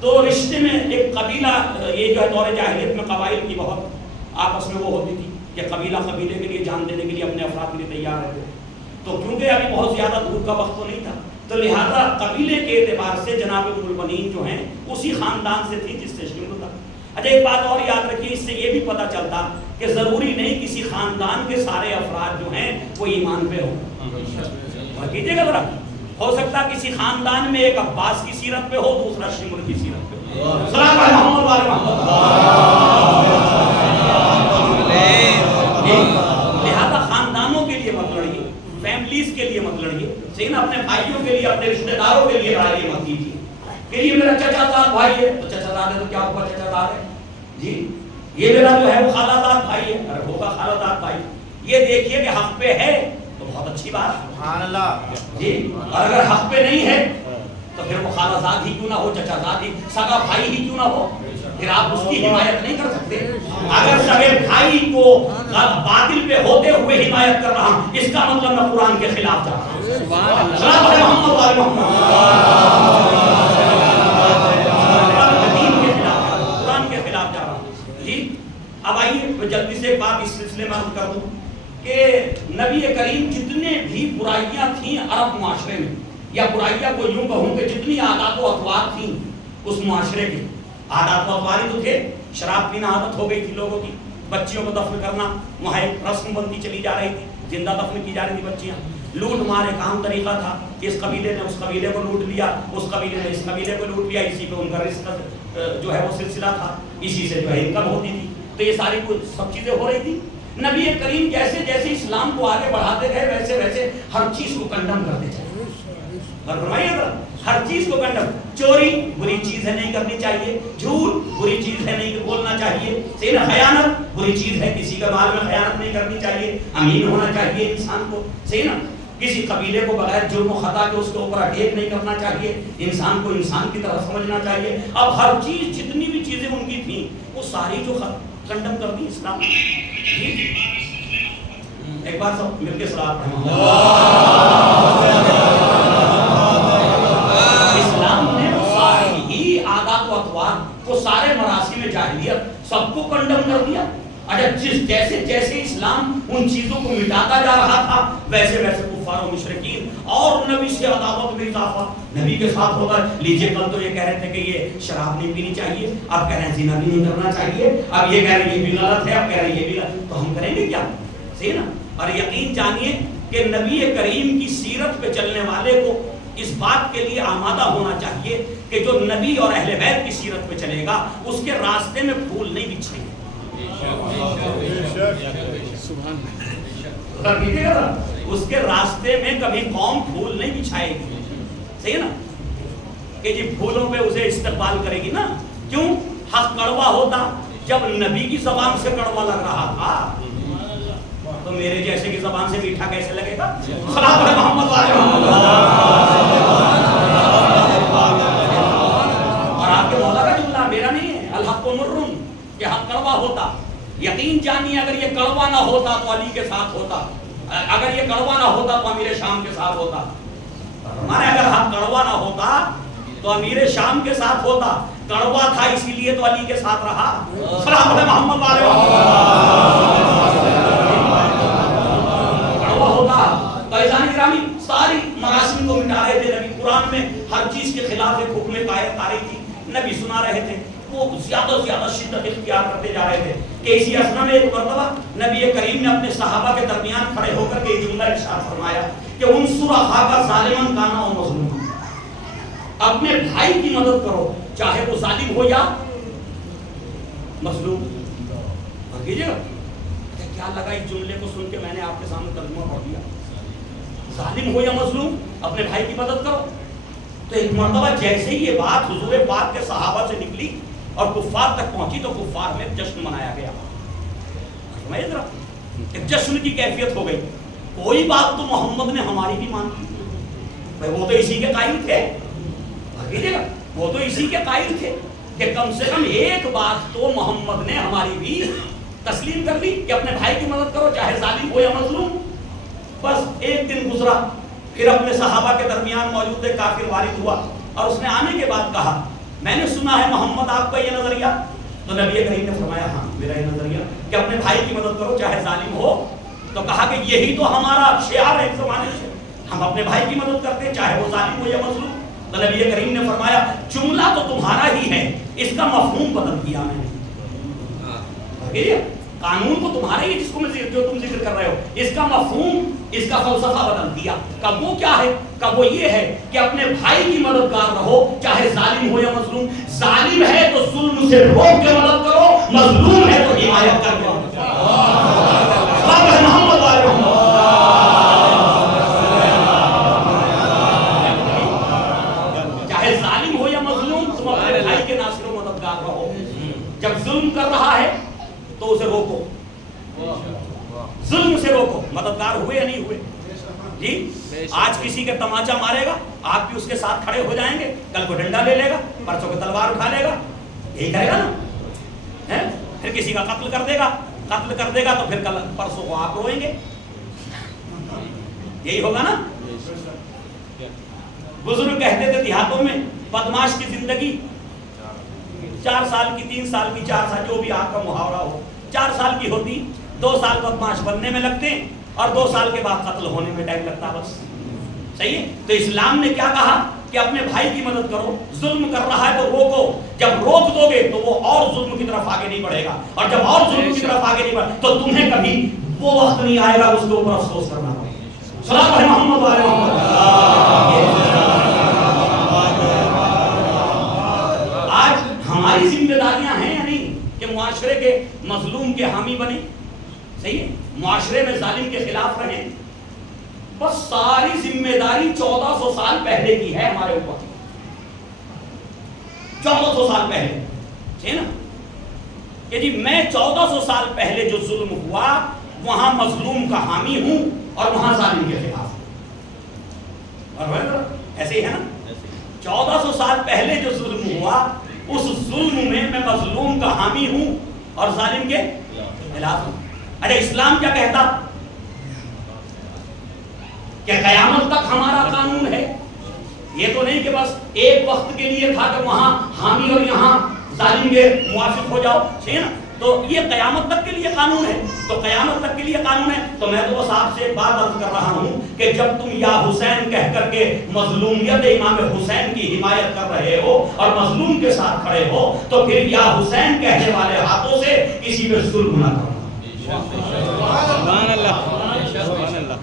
تو رشتے میں ایک قبیلہ، یہ جو ہے دور جاہلیت میں قبائل کی بہت آپس میں وہ ہوتی تھی کہ قبیلہ قبیلے کے لیے جان دینے کے لیے اپنے افراد کے لیے تیار رہتے تھے. تو کیونکہ ابھی بہت زیادہ دور کا وقت تو نہیں تھا، تو لہذا قبیلے کے اعتبار سے جناب ام البنین جو ہیں اسی خاندان سے تھی جس سے شمر تھا. اچھا ایک بات اور یاد رکھیے، اس سے یہ بھی پتہ چلتا کہ ضروری نہیں کسی خاندان کے سارے افراد جو ہیں وہ ایمان پہ ہوں. کیجیے گا ذرا، ہو سکتا کسی خاندان میں ایک عباس کی سیرت پہ ہو، دوسرا شمر کی سیرت پہ ہو. سلام علیہ محمد وعلی محمد. لہذا خاندانوں کے لیے مت لڑیے، فیملیز کے لیے مت لڑیے، صحیح نا؟ اپنے بھائیوں کے لیے، اپنے رشتہ داروں کے لیے لڑائی مت کیجیے کہ یہ میرا چچا زاد بھائی ہے، تو چچا زاد ہے تو کیا ہوا چچا زاد ہے جی، یہ میرا جو ہے وہ خالہ زاد بھائی ہے، ارے ہوگا خالہ زاد بھائی. یہ دیکھیے کہ حق پہ ہے تو بہت اچھی بات، سبحان اللہ جی. اور اگر حق پہ نہیں ہے تو پھر وہ خالہ زاد ہی کیوں نہ ہو، چچا زاد ہی، سگا بھائی ہی کیوں نہ ہو، پھر آپ اس کی حمایت نہیں کر سکتے. اگر سگے بھائی کو باطل پہ ہوتے ہوئے حمایت کر رہا ہوں، اس کا مطلب میں قرآن کے خلاف جا رہا ہوں. سلام علیہ محمد وعلی محمد. قرآن کے خلاف جا رہا ہوں جی. اب آئیے جلدی سے ایک بات اس سلسلے میں عرض کر دوں کہ نبی کریم جتنے بھی برائیاں تھیں عرب معاشرے میں، یا برائیاں کو یوں کہوں کہ جتنی عادات و اطوار تھیں اس معاشرے کے، عادات و اطوار ہی تو تھے. شراب پینا عادت ہو گئی تھی لوگوں کی، بچیوں کو دفن کرنا وہاں ایک رسم بنتی چلی جا رہی تھی، زندہ دفن کی جا رہی تھی بچیاں. لوٹ مار ایک عام طریقہ تھا، اس قبیلے نے اس قبیلے کو لوٹ لیا، اس قبیلے نے اس قبیلے کو لوٹ لیا، اسی پہ ان کا رزق جو ہے وہ سلسلہ تھا، اسی سے جو ہے انکم ہوتی تھی. تو یہ ساری سب چیزیں ہو رہی تھی. نبی کریم جیسے جیسے اسلام کو آگے بڑھاتے گئے ویسے ویسے ہر چیز کو کنڈم کرتے چلے. فرمائیے گا ہر چیز کو کنڈم. چوری بری چیز ہے، نہیں کرنی چاہیے. جھوٹ بری چیز ہے، نہیں بولنا چاہیے. صحیح نا؟ خیانت بری چیز ہے، کسی کا مال میں خیانت نہیں کرنی چاہیے. امین ہونا چاہیے انسان کو، صحیح نا؟ کسی قبیلے کو بغیر جرم و خطا کے اس کے اوپر اٹیک نہیں کرنا چاہیے. انسان کو انسان کی طرح سمجھنا چاہیے. اب ہر چیز جتنی بھی چیزیں ان کی تھیں وہ ساری جو کنڈم کر دی اسلام. ایک بار سب مل کے صلوات پڑھیں. اسلام نے وہ ساری ہی عادات و اطوار، وہ سارے مراسم جاہلیت سب کو کنڈم کر دیا. اچھا جیسے جیسے اسلام ان چیزوں کو مٹاتا جا رہا تھا ویسے ویسے کفار و مشرکین اور نبی سے عداوت میں اضافہ نبی کے ساتھ ہوگا. لیجیے کل تو یہ کہہ رہے تھے کہ یہ شراب نہیں پینی چاہیے، اب کہہ رہے ہیں زنا بھی نہیں کرنا چاہیے، اب یہ کہہ رہے ہیں یہ بھی غلط ہے، اب کہہ رہے ہیں یہ بھی غلط. تو ہم کریں گے کیا؟ صحیح نا؟ اور یقین جانیے کہ نبی کریم کی سیرت پہ چلنے والے کو اس بات کے لیے آمادہ ہونا چاہیے کہ جو نبی اور اہل بیت کی سیرت پہ چلے گا اس کے راستے میں پھول نہیں بچھیں گے. اس کے راستے میں کبھی قوم پھول نہیں بچھائے گی. صحیح نا؟ کہ جی پھولوں پہ اسے استقبال کرے گی نا. کیوں؟ حق کڑوا ہوتا جب نبی کی زبان سے کڑوا لگ رہا تھا تو میرے جیسے کی زبان سے میٹھا کیسے لگے گا؟ صلوات علی محمد وعلی محمد. اور آپ کے مولا کا جملہ میرا نہیں ہے، الحق مر، کہ حق کڑوا ہوتا. یقین جانیے اگر یہ کڑوا نہ ہوتا تو علی کے ساتھ ہوتا، اگر یہ کڑوا نہ ہوتا تو امیر شام کے ساتھ ہوتا. ہمارے اگر حق کڑوا نہ ہوتا تو امیر شام کے ساتھ ہوتا. کڑوا تھا اسی لیے تو علی کے ساتھ رہا. صلوات علی محمد وعلی کڑوا ہوتا تو ایزان گرامی ساری مراسم کو مٹا رہے تھے. نبی قرآن میں ہر چیز کے خلاف ایک حکم قائد آ رہی تھی، نبی سنا رہے تھے، وہ زیادہ سے زیادہ شدت اختیار کرتے جا رہے تھے. کہ اسی اسنا میں ایک مرتبہ نبی کریم نے اپنے صحابہ کے درمیان کھڑے ہو کر کے یہ جملہ ارشاد فرمایا کہ انصر اخاک ظالما کان او مظلوما، اپنے بھائی کی مدد کرو چاہے وہ ظالم ہو یا مظلوم. کیجیے گا کیا لگا اس جملے کو سن کے میں نے آپ کے سامنے ترجمہ پڑھ دیا. ظالم ہو یا مظلوم اپنے بھائی کی مدد کرو. تو ایک مرتبہ جیسے ہی یہ بات حضور پاک کے صحابہ سے نکلی اور کفار تک پہنچی تو کفار میں جشن منایا گیا. ایک جشن کی کیفیت ہو گئی. کوئی بات تو محمد نے ہماری بھی مان لی، وہ تو اسی کے قائل تھے. وہ تو اسی کے قائل تھے کہ کم سے کم ایک بات تو محمد نے ہماری بھی تسلیم کر لی کہ اپنے بھائی کی مدد کرو چاہے ظالم ہو یا مظلوم. بس ایک دن گزرا، پھر اپنے صحابہ کے درمیان موجود ایک کافر وارد ہوا اور اس نے آنے کے بعد کہا میں نے سنا ہے محمد آپ کا یہ نظریہ. تو نبی کریم نے فرمایا ہاں میرا یہ نظریہ کہ اپنے بھائی کی مدد کرو چاہے ظالم ہو. تو کہا کہ یہی تو ہمارا شعار ہے ایک زمانے سے، ہم اپنے بھائی کی مدد کرتے ہیں چاہے وہ ظالم ہو یا مظلوم. تو نبی کریم نے فرمایا جملہ تو تمہارا ہی ہے، اس کا مفہوم بدل دیا میں نے. قانون کو تمہارا ہی جس کو جو تم ذکر کر رہے ہو، اس کا مفہوم، اس کا فلسفہ بدل دیا. کہ وہ کیا ہے؟ کہ وہ یہ ہے کہ اپنے بھائی کی مددگار رہو چاہے ظالم ہو یا مظلوم. ظالم ہے تو ظلم سے روک کے مدد کرو، مظلوم ہے تو حمایت کر کے مدد کرو. محمد چاہے ظالم ہو یا مظلوم تم اپنے بھائی کے ناصر و مددگار رہو. جب ظلم کر رہا ہے تو اسے روکو، ظلم سے روکو. مددگار ہوئے یا نہیں ہوئے؟ جی آج کسی کے تماچا مارے گا آپ بھی اس کے ساتھ کھڑے ہو جائیں گے، کل کو ڈنڈا لے لے گا، پرسوں کو تلوار اٹھا لے گا، یہی کرے گا نا. پھر کسی کا قتل کر دے گا، قتل کر دے گا تو پھر کل پرسوں کو آپ روئیں گے، یہی ہوگا نا. بزرگ کہتے تھے دیہاتوں میں بدماش کی زندگی 4 سال کی، 3 سال کی، 4 سال جو بھی آپ کا محاورہ ہو، 4 سال کی ہوتی، 2 سال بدماش بننے میں لگتے اور 2 سال کے بعد قتل ہونے میں ٹائم لگتا بس. صحیح ہے. تو اسلام نے کیا کہا کہ اپنے بھائی کی مدد کرو، ظلم کر رہا ہے تو روکو. جب روک دو گے تو وہ اور ظلم کی طرف آگے نہیں بڑھے گا، اور جب اور ظلم کی طرف آگے نہیں بڑھے تو تمہیں کبھی وہ وقت نہیں آئے گا اس کے اوپر افسوس کرنا پڑے گا. صلاۃ محمد و آل محمد. آج ہماری ذمہ داریاں ہیں یا نہیں کہ معاشرے کے مظلوم کے حامی بنے؟ صحیح ہے. معاشرے میں ظالم کے خلاف رہیں. بس ساری ذمہ داری 1400 سال پہلے کی ہے ہمارے اوپر. 1400 سال پہلے ہے نا کہ جی میں 1400 سال پہلے جو ظلم ہوا وہاں مظلوم کا حامی ہوں اور وہاں ظالم کے خلاف ہوں. ایسے ہی ہے نا. 1400 سال پہلے جو ظلم ہوا اس ظلم میں مظلوم کا حامی ہوں اور ظالم کے خلاف ہوں. اچھا اسلام کیا کہتا کہ قیامت تک ہمارا قانون ہے؟ یہ تو نہیں کہ بس ایک وقت کے لیے تھا کہ وہاں حامی اور یہاں ظالم کے موافق ہو جاؤ. ٹھیک ہے نا. تو یہ قیامت تک کے لیے قانون ہے. تو قیامت تک کے لیے قانون ہے تو میں تو بس آپ سے ایک بات عرض کر رہا ہوں کہ جب تم یا حسین کہہ کر کے مظلومیت امام حسین کی حمایت کر رہے ہو اور مظلوم کے ساتھ کھڑے ہو تو پھر یا حسین کہنے والے ہاتھوں سے کسی پہ ظلم نہ کرو. سبحان اللہ. سبحان اللہ.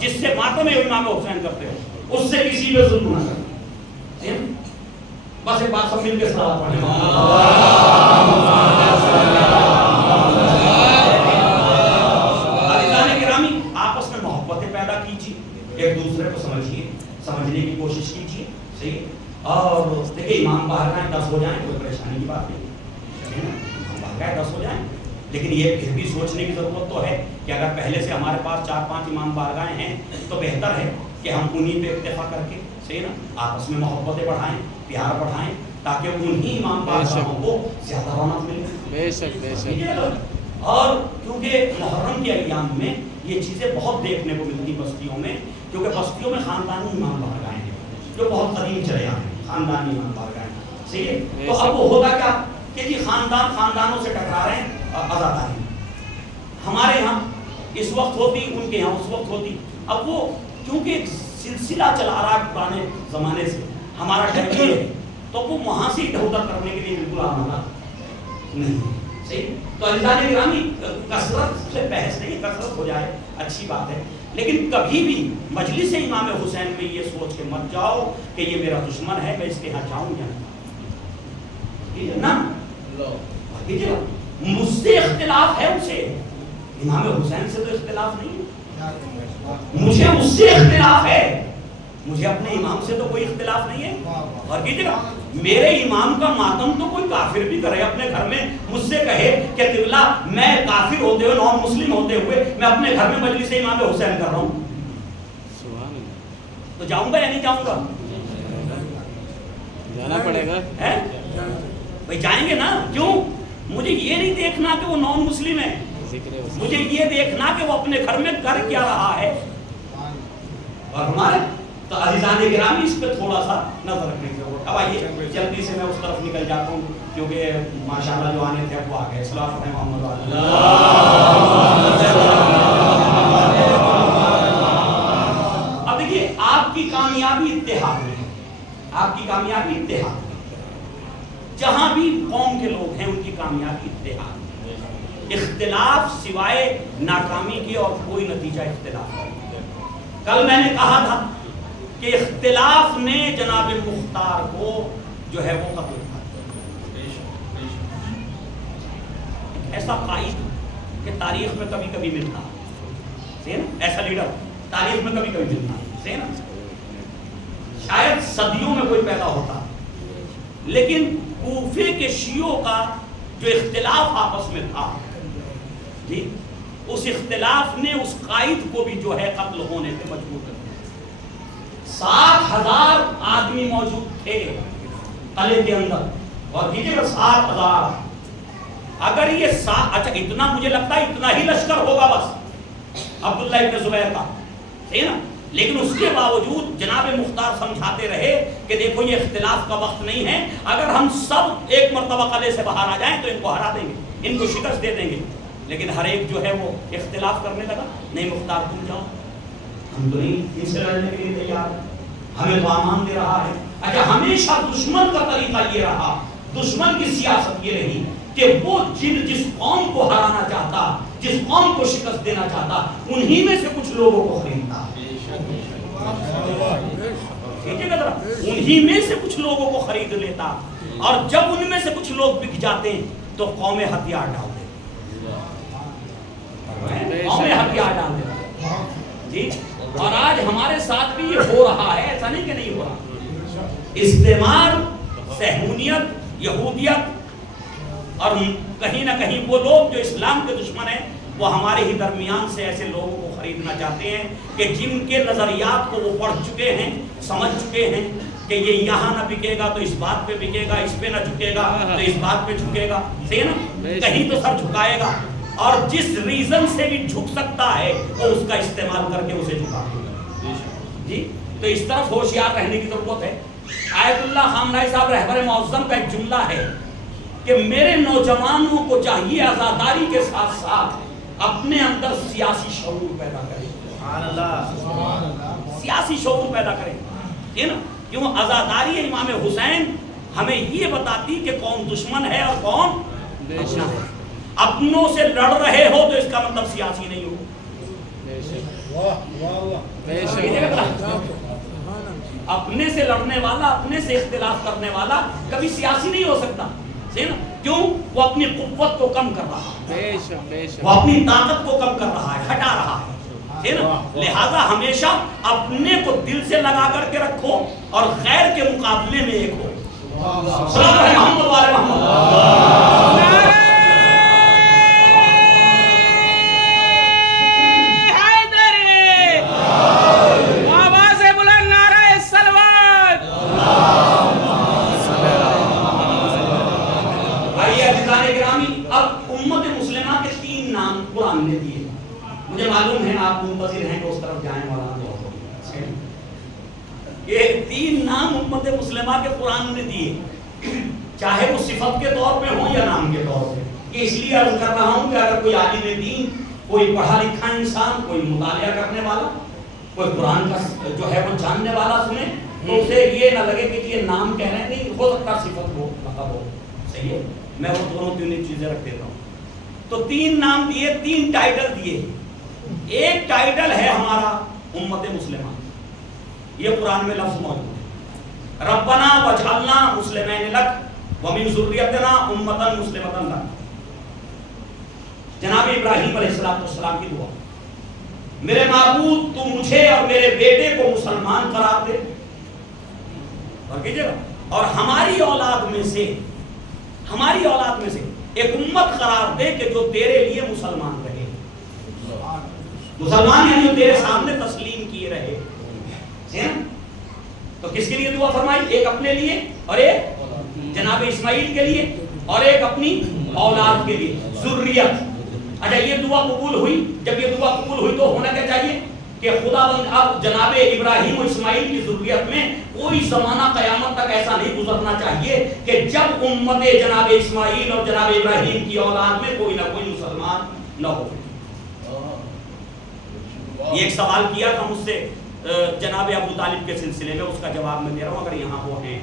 جس سے ماتم امام حسین کرتے ہو اس سے کسی پہ ظلم نہ کرو. بس ایک بات سب مل کے صلوات پڑھیں. عزیزان گرامی آپس میں محبتیں پیدا کیجیے، ایک دوسرے کو سمجھیے، سمجھنے کی کوشش کیجیے. صحیح. اور دیکھیے امام بارگاہیں 10 ہو جائیں کوئی پریشانی کی بات نہیں، امام بارگاہیں 10 ہو جائیں، لیکن یہ پھر بھی سوچنے کی ضرورت تو ہے کہ اگر پہلے سے ہمارے پاس 4-5 امام بارگاہیں ہیں تو بہتر ہے کہ ہم انہی پہ اکتفا کر کے صحیح نا آپس میں محبتیں بڑھائیں، پیار بڑھائیں تاکہ انہی امام بارگاہوں کو زیادہ رونق ملے. بے شک بے شک. اور کیونکہ محرم کے ایام میں یہ چیزیں بہت دیکھنے کو ملتی بستیوں میں، کیونکہ بستیوں میں خاندانی امام بارگاہیں ہیں جو بہت قدیم چلے آئے ہیں، خاندانی امام بارگاہیں. صحیح ہے. تو اب وہ ہوگا کیا کہ جی خاندانوں سے ٹکرا رہے ہیں آزاداری. ہمارے یہاں اس وقت ہوتی، ان کے یہاں اس وقت ہوتی. اب وہ کیونکہ ایک سلسلہ چلا رہا ہے پرانے زمانے سے، ہمارا ٹائم ہے تو وہ وہاں سے ادھر کرنے کے لیے بالکل آمادہ نہیں. صحیح. تو عزیزان گرامی کثرت سے بحث نہیں، کثرت ہو جائے اچھی بات ہے، لیکن کبھی بھی مجلس امام حسین میں یہ سوچ کے مت جاؤ کہ یہ میرا دشمن ہے میں اس کے یہاں جاؤں یا نا. مجھ سے اختلاف ہے اسے، امام حسین سے تو اختلاف نہیں ہے. مجھے اس سے اختلاف ہے، مجھے اپنے امام سے تو کوئی اختلاف نہیں ہے. اور کیجیے گا میرے امام کا ماتم تو کوئی کافر بھی کرے اپنے گھر میں، مجھ سے کہے کہ قبلہ میں کافر ہوتے ہوئے، نان مسلم ہوتے ہوئے میں اپنے گھر میں مجلس امام حسین کر رہا ہوں، تو جاؤں گا یا نہیں جاؤں گا؟ جانا پڑے گا. بھائی جائیں گے نا. کیوں؟ مجھے یہ نہیں دیکھنا کہ وہ نان مسلم ہے، مجھے یہ دیکھنا کہ وہ اپنے گھر میں کر کیا رہا ہے. اور ہمارے تو عزیزان گرامی اس پہ تھوڑا سا نظر رکھنے کی ضرورت. اب آئیے جلدی سے میں اس طرف نکل جاتا ہوں کیونکہ ماشاءاللہ جو آنے تھے وہ آ گئے. صلی اللہ علیہ محمد. اب دیکھیے آپ کی کامیابی اتحاد میں ہے، آپ کی کامیابی اتحاد میں. جہاں بھی قوم کے لوگ ہیں ان کی کامیابی اتحاد میں. اختلاف سوائے ناکامی کے اور کوئی نتیجہ اختلاف نہیں. کل میں نے کہا تھا کہ اختلاف نے جناب مختار کو جو ہے وہ قتل کیا. ایسا قائد کہ تاریخ میں کبھی کبھی ملتا ہے نا، ایسا لیڈر تاریخ میں کبھی کبھی ملتا ہے نا، شاید صدیوں میں کوئی پیدا ہوتا. لیکن کوفے کے شیعوں کا جو اختلاف آپس میں تھا جی، اس اختلاف نے اس قائد کو بھی جو ہے قتل ہونے سے مجبور کر دیا. 60,000 آدمی موجود تھے قلعے کے اندر، اور دیکھیے 60,000. اگر یہ اچھا اتنا مجھے لگتا ہے اتنا ہی لشکر ہوگا بس عبداللہ ابن زبیر کا، صحیح نا. لیکن اس کے باوجود جناب مختار سمجھاتے رہے کہ دیکھو یہ اختلاف کا وقت نہیں ہے، اگر ہم سب ایک مرتبہ قلعے سے باہر آ جائیں تو ان کو ہرا دیں گے، ان کو شکست دے دیں گے. لیکن ہر ایک جو ہے وہ اختلاف کرنے لگا. نہیں مختار تم جاؤ، ہم تو نہیں ان سے لڑنے کے لیے تیار، ہمیں تو امان دے رہا ہے. اچھا ہمیشہ دشمن کا طریقہ یہ رہا، دشمن کی سیاست یہ رہی کہ وہ جس قوم کو ہرانا چاہتا، جس قوم کو شکست دینا چاہتا، انہی میں سے کچھ لوگوں کو خریدتا. انہی میں سے کچھ لوگوں کو خرید لیتا، اور جب ان میں سے کچھ لوگ بک جاتے ہیں تو قوم ہتھیار ڈال دیتے، قوم ہتھیار ڈال دیتے جی. اور آج ہمارے ساتھ بھی یہ ہو رہا ہے، ایسا نہیں کہ نہیں ہو رہا. استعمار، صہیونیت، یہودیت، اور کہیں نہ کہیں وہ لوگ جو اسلام کے دشمن ہیں وہ ہمارے ہی درمیان سے ایسے لوگوں کو خریدنا چاہتے ہیں کہ جن کے نظریات کو وہ پڑھ چکے ہیں، سمجھ چکے ہیں کہ یہ یہاں نہ بکے گا تو اس بات پہ بکے گا، اس پہ نہ جھکے گا تو اس بات پہ جھکے گا، صحیح نا، کہیں تو سر جھکائے گا. اور جس ریزن سے بھی جھک سکتا ہے وہ اس کا استعمال کر کے اسے جھکا جی. تو اس طرف ہوشیار رہنے کی ضرورت ہے. آیت اللہ خامنہئی صاحب رہبر معظم کا ایک جملہ ہے کہ میرے نوجوانوں کو چاہیے عزاداری کے ساتھ ساتھ اپنے اندر سیاسی شعور پیدا کریں. سبحان اللہ، سیاسی شعور پیدا کریں، ٹھیک نا. کیوں عزاداری امام حسین ہمیں یہ بتاتی کہ کون دشمن ہے اور کون اپنا ہے. اپنوں سے لڑ رہے ہو تو اس کا مطلب سیاسی نہیں ہو. اپنے سے لڑنے والا، اپنے سے اختلاف کرنے والا کبھی سیاسی نہیں ہو سکتا. کیوں؟ وہ اپنی قوت کو کم کر رہا ہے، وہ اپنی طاقت کو کم کر رہا ہے، ہٹا رہا ہے. لہذا ہمیشہ اپنے کو دل سے لگا کر کے رکھو اور غیر کے مقابلے میں ایک ہو. محمد والے محمد. مجھے معلوم ہے آپ منتظر ہیں کہ اس طرف جائیں والا. یہ 3 نام امت مسلمہ کے قرآن نے دیے، چاہے وہ صفت کے طور پہ ہوں یا نام کے طور پہ. یہ اس لیے عرض کر رہا ہوں کہ اگر کوئی عالم دین، کوئی پڑھا لکھا انسان، کوئی مطالعہ کرنے والا، کوئی قرآن کا جو ہے وہ جاننے والا سنے تو اسے یہ نہ لگے کہ یہ نام کہہ رہے ہیں، نہیں ہو سکتا صفت ہو، مطلب ہو. صحیح ہے، میں وہ دونوں چیزیں رکھ دیتا ہوں. تو 3 نام دیے، 3 ٹائٹل دیے. ایک ٹائٹل ہے ہمارا امت مسلمہ، یہ قرآن میں لفظ موجود ہے، ربنا وجعلنا مسلمین لک ومن ذریتنا امتا مسلمتا لک. جناب ابراہیم علیہ السلام کی دعا، میرے معبود تو مجھے اور میرے بیٹے کو مسلمان قرار دے، اور کیجئے گا، اور ہماری اولاد میں سے ایک امت قرار دے کہ جو تیرے لیے مسلمان رہے. مسلمان یعنی تیرے سامنے تسلیم کیے رہے. تو کس کے لیے دعا فرمائی؟ ایک اپنے لیے اور ایک جناب اسماعیل کے لیے اور ایک اپنی اولاد کے لیے ذریت. اچھا یہ دعا قبول ہوئی. جب یہ دعا قبول ہوئی تو ہونا کیا چاہیے کہ خداوند اب جناب ابراہیم و اسماعیل کی ذریت میں کوئی زمانہ قیامت تک ایسا نہیں گزرنا چاہیے کہ جب امت جناب اسماعیل اور جناب ابراہیم کی اولاد میں کوئی نہ کوئی مسلمان نہ ہو. یہ ایک سوال کیا تھا مجھ سے جناب ابو طالب کے سلسلے میں, اس کا جواب میں دے رہا ہوں اگر یہاں وہ ہیں.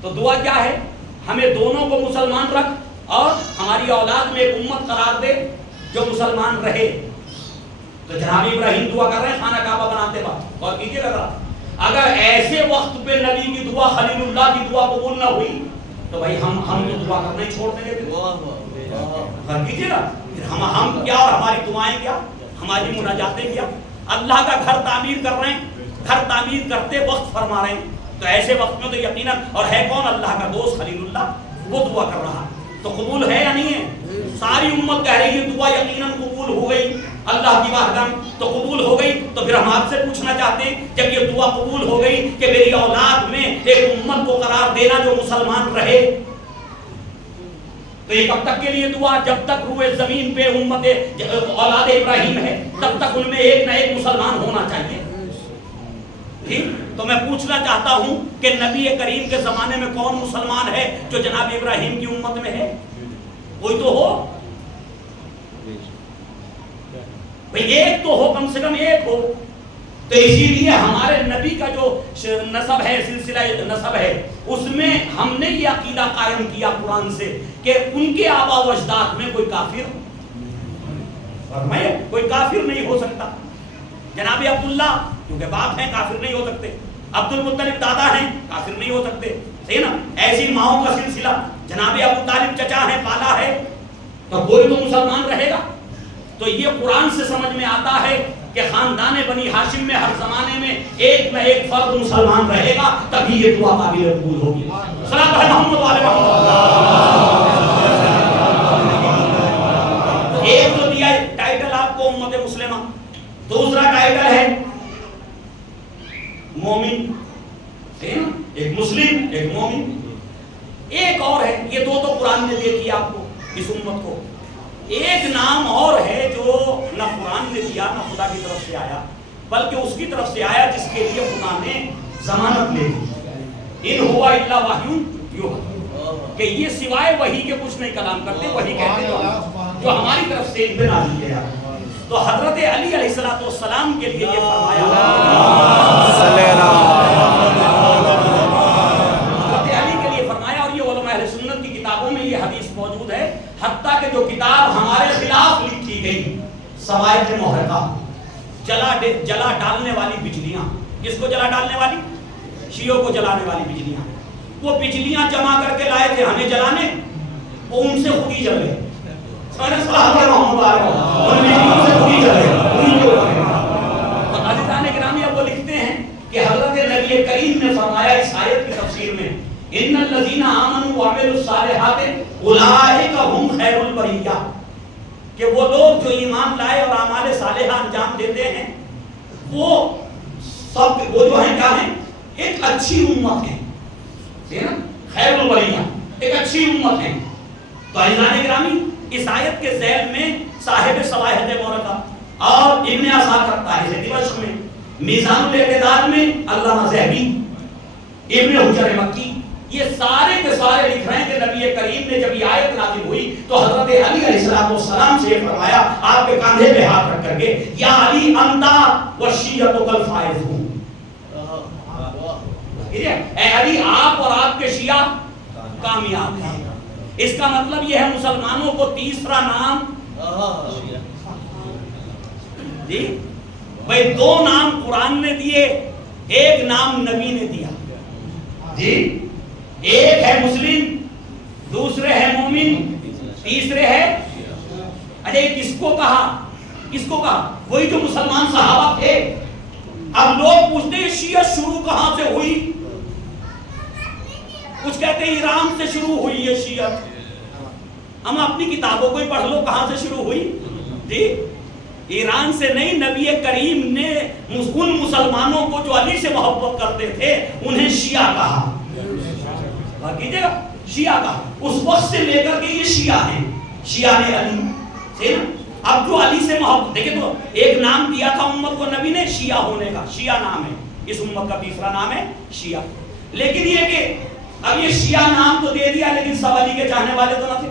تو دعا کیا ہے؟ ہمیں دونوں کو مسلمان رکھ اور ہماری اولاد میں ایک امت قرار دے جو مسلمان رہے. تو جناب ابراہیم دعا کر رہے ہیں خانہ کعبہ بناتے وقت, اور کیجیے گا اگر ایسے وقت پہ نبی کی دعا خلیل اللہ کی دعا قبول نہ ہوئی تو بھائی ہم تو دعا کرنا ہی چھوڑ دیں گے. کیجیے گا ہم کیا اور ہماری دعائیں کیا, ہماری مناجاتیں کیا. اللہ کا گھر تعمیر کر رہے ہیں, گھر تعمیر کرتے وقت فرما رہے ہیں, تو ایسے وقت میں تو یقیناً, اور ہے کون اللہ کا دوست خلیل اللہ, وہ دعا کر رہا, تو قبول ہے یا نہیں ہے؟ ساری امت کہہ رہی ہے دعا یقیناً قبول ہو گئی اللہ کی بارگاہ میں, تو قبول ہو گئی. تو پھر ہم آپ سے پوچھنا چاہتے ہیں جب یہ دعا قبول ہو گئی کہ میری اولاد میں ایک امت کو قرار دینا جو مسلمان رہے, تو یہ کب تک کے لیے دعا؟ جب تک روئے زمین پہ امت اولاد ابراہیم ہے تب تک ان میں ایک نہ ایک مسلمان ہونا چاہیے. تو میں پوچھنا چاہتا ہوں کہ نبی کریم کے زمانے میں کون مسلمان ہے جو جناب ابراہیم کی امت میں ہے؟ کوئی تو ہو بھئی, ایک تو ہو, کم سے کم ایک ہو. تو اسی لیے ہمارے نبی کا جو نسب ہے, سلسلہ نسب ہے, اس میں ہم نے یہ عقیدہ قائم کیا قرآن سے کہ ان کے آبا و اجداد میں کوئی کافر, کوئی کافر نہیں ہو سکتا. جناب عبداللہ کیونکہ باپ ہیں کافر نہیں ہو سکتے, عبد المطلب دادا ہیں کافر نہیں ہو سکتے, صحیح نا. ایسی ماؤں کا سلسلہ, جناب ابو طالب چچا ہیں, پالا ہے, تو کوئی تو مسلمان رہے گا. تو یہ قرآن سے سمجھ میں آتا ہے کہ خاندان بنی ہاشم میں ہر زمانے میں ایک نہ ایک فرد مسلمان رہے گا, تبھی یہ دعا قابل قبول ہوگی. صلاۃ محمد والے محمد. ایک تو دیا ٹائٹل آپ کو امت مسلمہ, دوسرا ٹائٹل ہے مومن, ایک مسلم ایک مومن. ایک اور ہے, یہ دو تو قرآن نے دے دیا آپ کو اس امت کو. ایک نام اور ہے جو نہ قرآن نے دیا نہ خدا کی طرف سے آیا, بلکہ اس کی طرف سے آیا جس کے لیے خدا نے ضمانت لے دی. ان ہوا الا وحی یوحی, کہ یہ سوائے وحی کے کچھ نہیں کلام کرتے, وحی کہتے جو ہماری طرف سے ان پہ نازل کیا. تو حضرت علی علیہ السلام کے لیے یہ فرمایا, حضرت علی کے لیے فرمایا, اور یہ علماء اہل سنت کی کتابوں میں یہ حدیث موجود ہے. حتیٰ کہ جو کتاب ہمارے خلاف لکھی گئی, سوائے محرقہ, جلا ڈالنے والی بجلیاں, کس کو جلا ڈالنے والی؟ شیعوں کو جلانے والی بجلیاں. وہ بجلیاں جمع کر کے لائے تھے ہمیں جلانے, وہ ان سے خود ہی جل گئے. عزیزان گرامی, اب وہ لکھتے ہیں کہ حضرت نبی کریم نے فرمایا اس آیت کی تفسیر میں, ان الذین آمنوا وعملوا الصالحات اولئک هم خیر البریہ, کہ وہ لوگ جو ایمان لائے اور اعمال صالحہ انجام دیتے ہیں وہ سب, وہ جو ہیں کیا ہیں؟ ایک اچھی امت ہے, خیر البریہ, ایک اچھی امت ہے. تو عزیزان گرامی, اس آیت کے ذیل میں صاحب صلاحیت مورخہ اور ابن عساکر تاریخ دمشق میں, میزان الاعتدال میں علامہ ذہبی, ابن حجر مکی, یہ سارے کے سارے لکھ رہے ہیں کہ نبی کریم نے جب یہ آیت نازل ہوئی تو حضرت علی علیہ السلام سے یہ فرمایا, آپ کے کاندھے پہ ہاتھ رکھ کر کے, یا علی انتا والشیعۃ الفائزون, اے علی آپ اور آپ کے شیعہ کامیاب ہیں. اس کا مطلب یہ ہے مسلمانوں کو تیسرا نام, جی بھائی دو نام قرآن نے دیے, ایک نام نبی نے دیا, جی ایک ہے مسلم, دوسرے ہے مومن, تیسرے ہے, اچھا یہ کس کو کہا؟ کس کو کہا؟ وہی جو مسلمان صحابہ تھے. اب لوگ پوچھتے ہیں شیعت شروع کہاں سے ہوئی؟ کچھ کہتے ہیں ایران سے شروع ہوئی ہے شیعت. ہم اپنی کتابوں کو ہی پڑھ لو کہاں سے شروع ہوئی. جی ایران سے نہیں, نبی کریم نے ان مسلمانوں کو جو علی سے محبت کرتے تھے انہیں شیعہ کہا. کیجیے گا, شیعہ کہا. اس وقت سے لے کر کے یہ شیعہ ہیں، شیعہ نے علی، صحیح نا؟ اب جو علی سے محبت، دیکھیں تو ایک نام دیا تھا امت کو نبی نے شیعہ ہونے کا، شیعہ نام ہے اس امت کا، تیسرا نام ہے شیعہ. لیکن یہ کہ اب یہ شیعہ نام تو دے دیا لیکن سب علی کے چاہنے والے تو نہ تھے،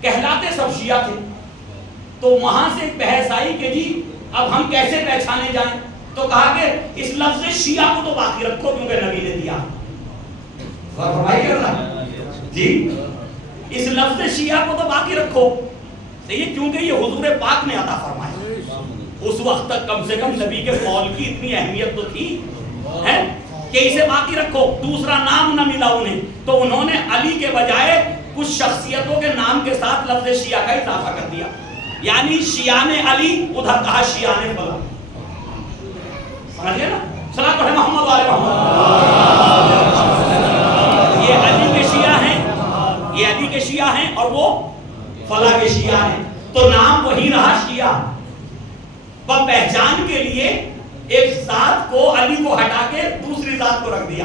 کہلاتے سب شیعہ تھے. تو وہاں سے بحث آئی کہ جی اب ہم کیسے پہچانے جائیں، تو کہا کہ اس لفظ شیعہ کو تو باقی رکھو کیونکہ نبی نے دیا. فرمائی کر رہا جی، اس لفظ شیعہ کو تو باقی رکھو، صحیح، کیونکہ یہ حضور پاک نے عطا فرمایا. اس وقت تک کم سے کم نبی کے قول کی اتنی اہمیت تو تھی کہ اسے باقی رکھو. دوسرا نام نہ ملا انہیں تو انہوں نے علی کے بجائے کچھ شخصیتوں کے نام کے ساتھ لفظ شیعہ کا اضافہ کر دیا. یعنی شیعہ نے علی، ادھر کہا شیعہ نے فلاں. سمجھ گئے نا؟ صلاۃ پڑھیں محمد والے محمد. یہ علی کے شیعہ ہیں، یہ علی کے شیعہ ہیں اور وہ فلاں کے شیعہ ہیں، تو نام وہی رہا شیعہ. پر پہچان کے لیے ایک ذات کو، علی کو ہٹا کے دوسری ذات کو رکھ دیا،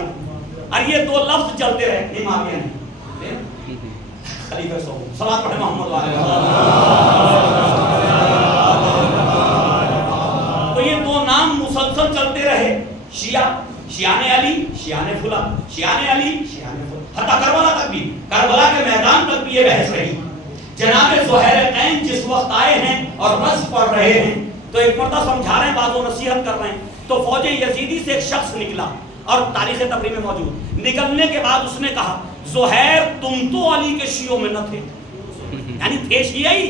اور یہ دو لفظ چلتے رہے امامیہ نے. خلیفہ صاحب صلاۃ پڑھیں محمد والے. تو یہ دو نام مسلسل چلتے رہے، شیعہ، شیعہ نے علی، شیعہ نے فلاں، شیعہ نے علی، شیعہ نے فلاں. حتیٰ کربلا تک بھی، کربلا کے میدان تک بھی یہ بحث رہی. جناب زہیرین جس وقت آئے ہیں اور رز پڑھ رہے ہیں تو ایک مرتبہ سمجھا رہے ہیں، بعض و نصیحت کر رہے ہیں، تو فوج یزیدی سے ایک شخص نکلا اور تاریخ تبری میں موجود. نکلنے کے بعد اس نے کہا زہیر تم تو علی کے شیعوں میں نہ تھے، یعنی تھے شیعہ ہی،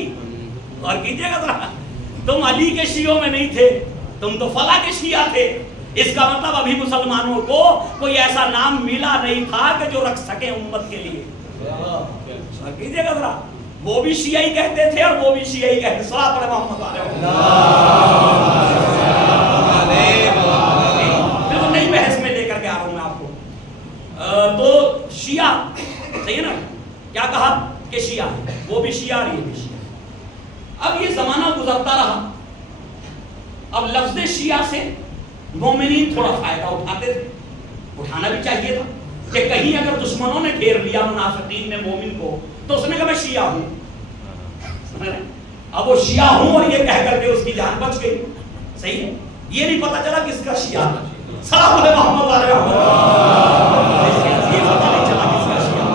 اور کیجئے گا ذرا، تم علی کے شیعوں میں نہیں تھے، تم تو فلاں کے شیعہ تھے. اس کا مطلب ابھی مسلمانوں کو کوئی ایسا نام ملا نہیں تھا کہ جو رکھ سکے امت کے لیے. کیجئے گا ذرا، وہ بھی شیعہ ہی کہتے تھے اور وہ بھی شیعہ ہی کہتے. صلاۃ پڑھیں محمد والے. بالکل نئی بحث میں لے کر کے آ رہا ہوں میں آپ کو. تو شیعہ، صحیح ہے نا، کیا کہا کہ شیعہ ہے، وہ بھی شیعہ اور یہ بھی شیعہ. اب یہ زمانہ گزرتا رہا، اب لفظ شیعہ سے مومنین تھوڑا فائدہ اٹھاتے تھے، اٹھانا بھی چاہیے تھا کہ کہیں اگر دشمنوں نے گھیر لیا منافقین نے مومن کو تو اس نے کہا میں شیعہ ہوں. اب وہ شیعہ ہوں اور یہ کہہ کر کے اس کی جان بچ گئی. صحیح ہے، یہ نہیں پتا چلا کس کا شیعہ. سلام علیہ محمد علیہ یہ پتا نہیں چلا کس کا شیعہ.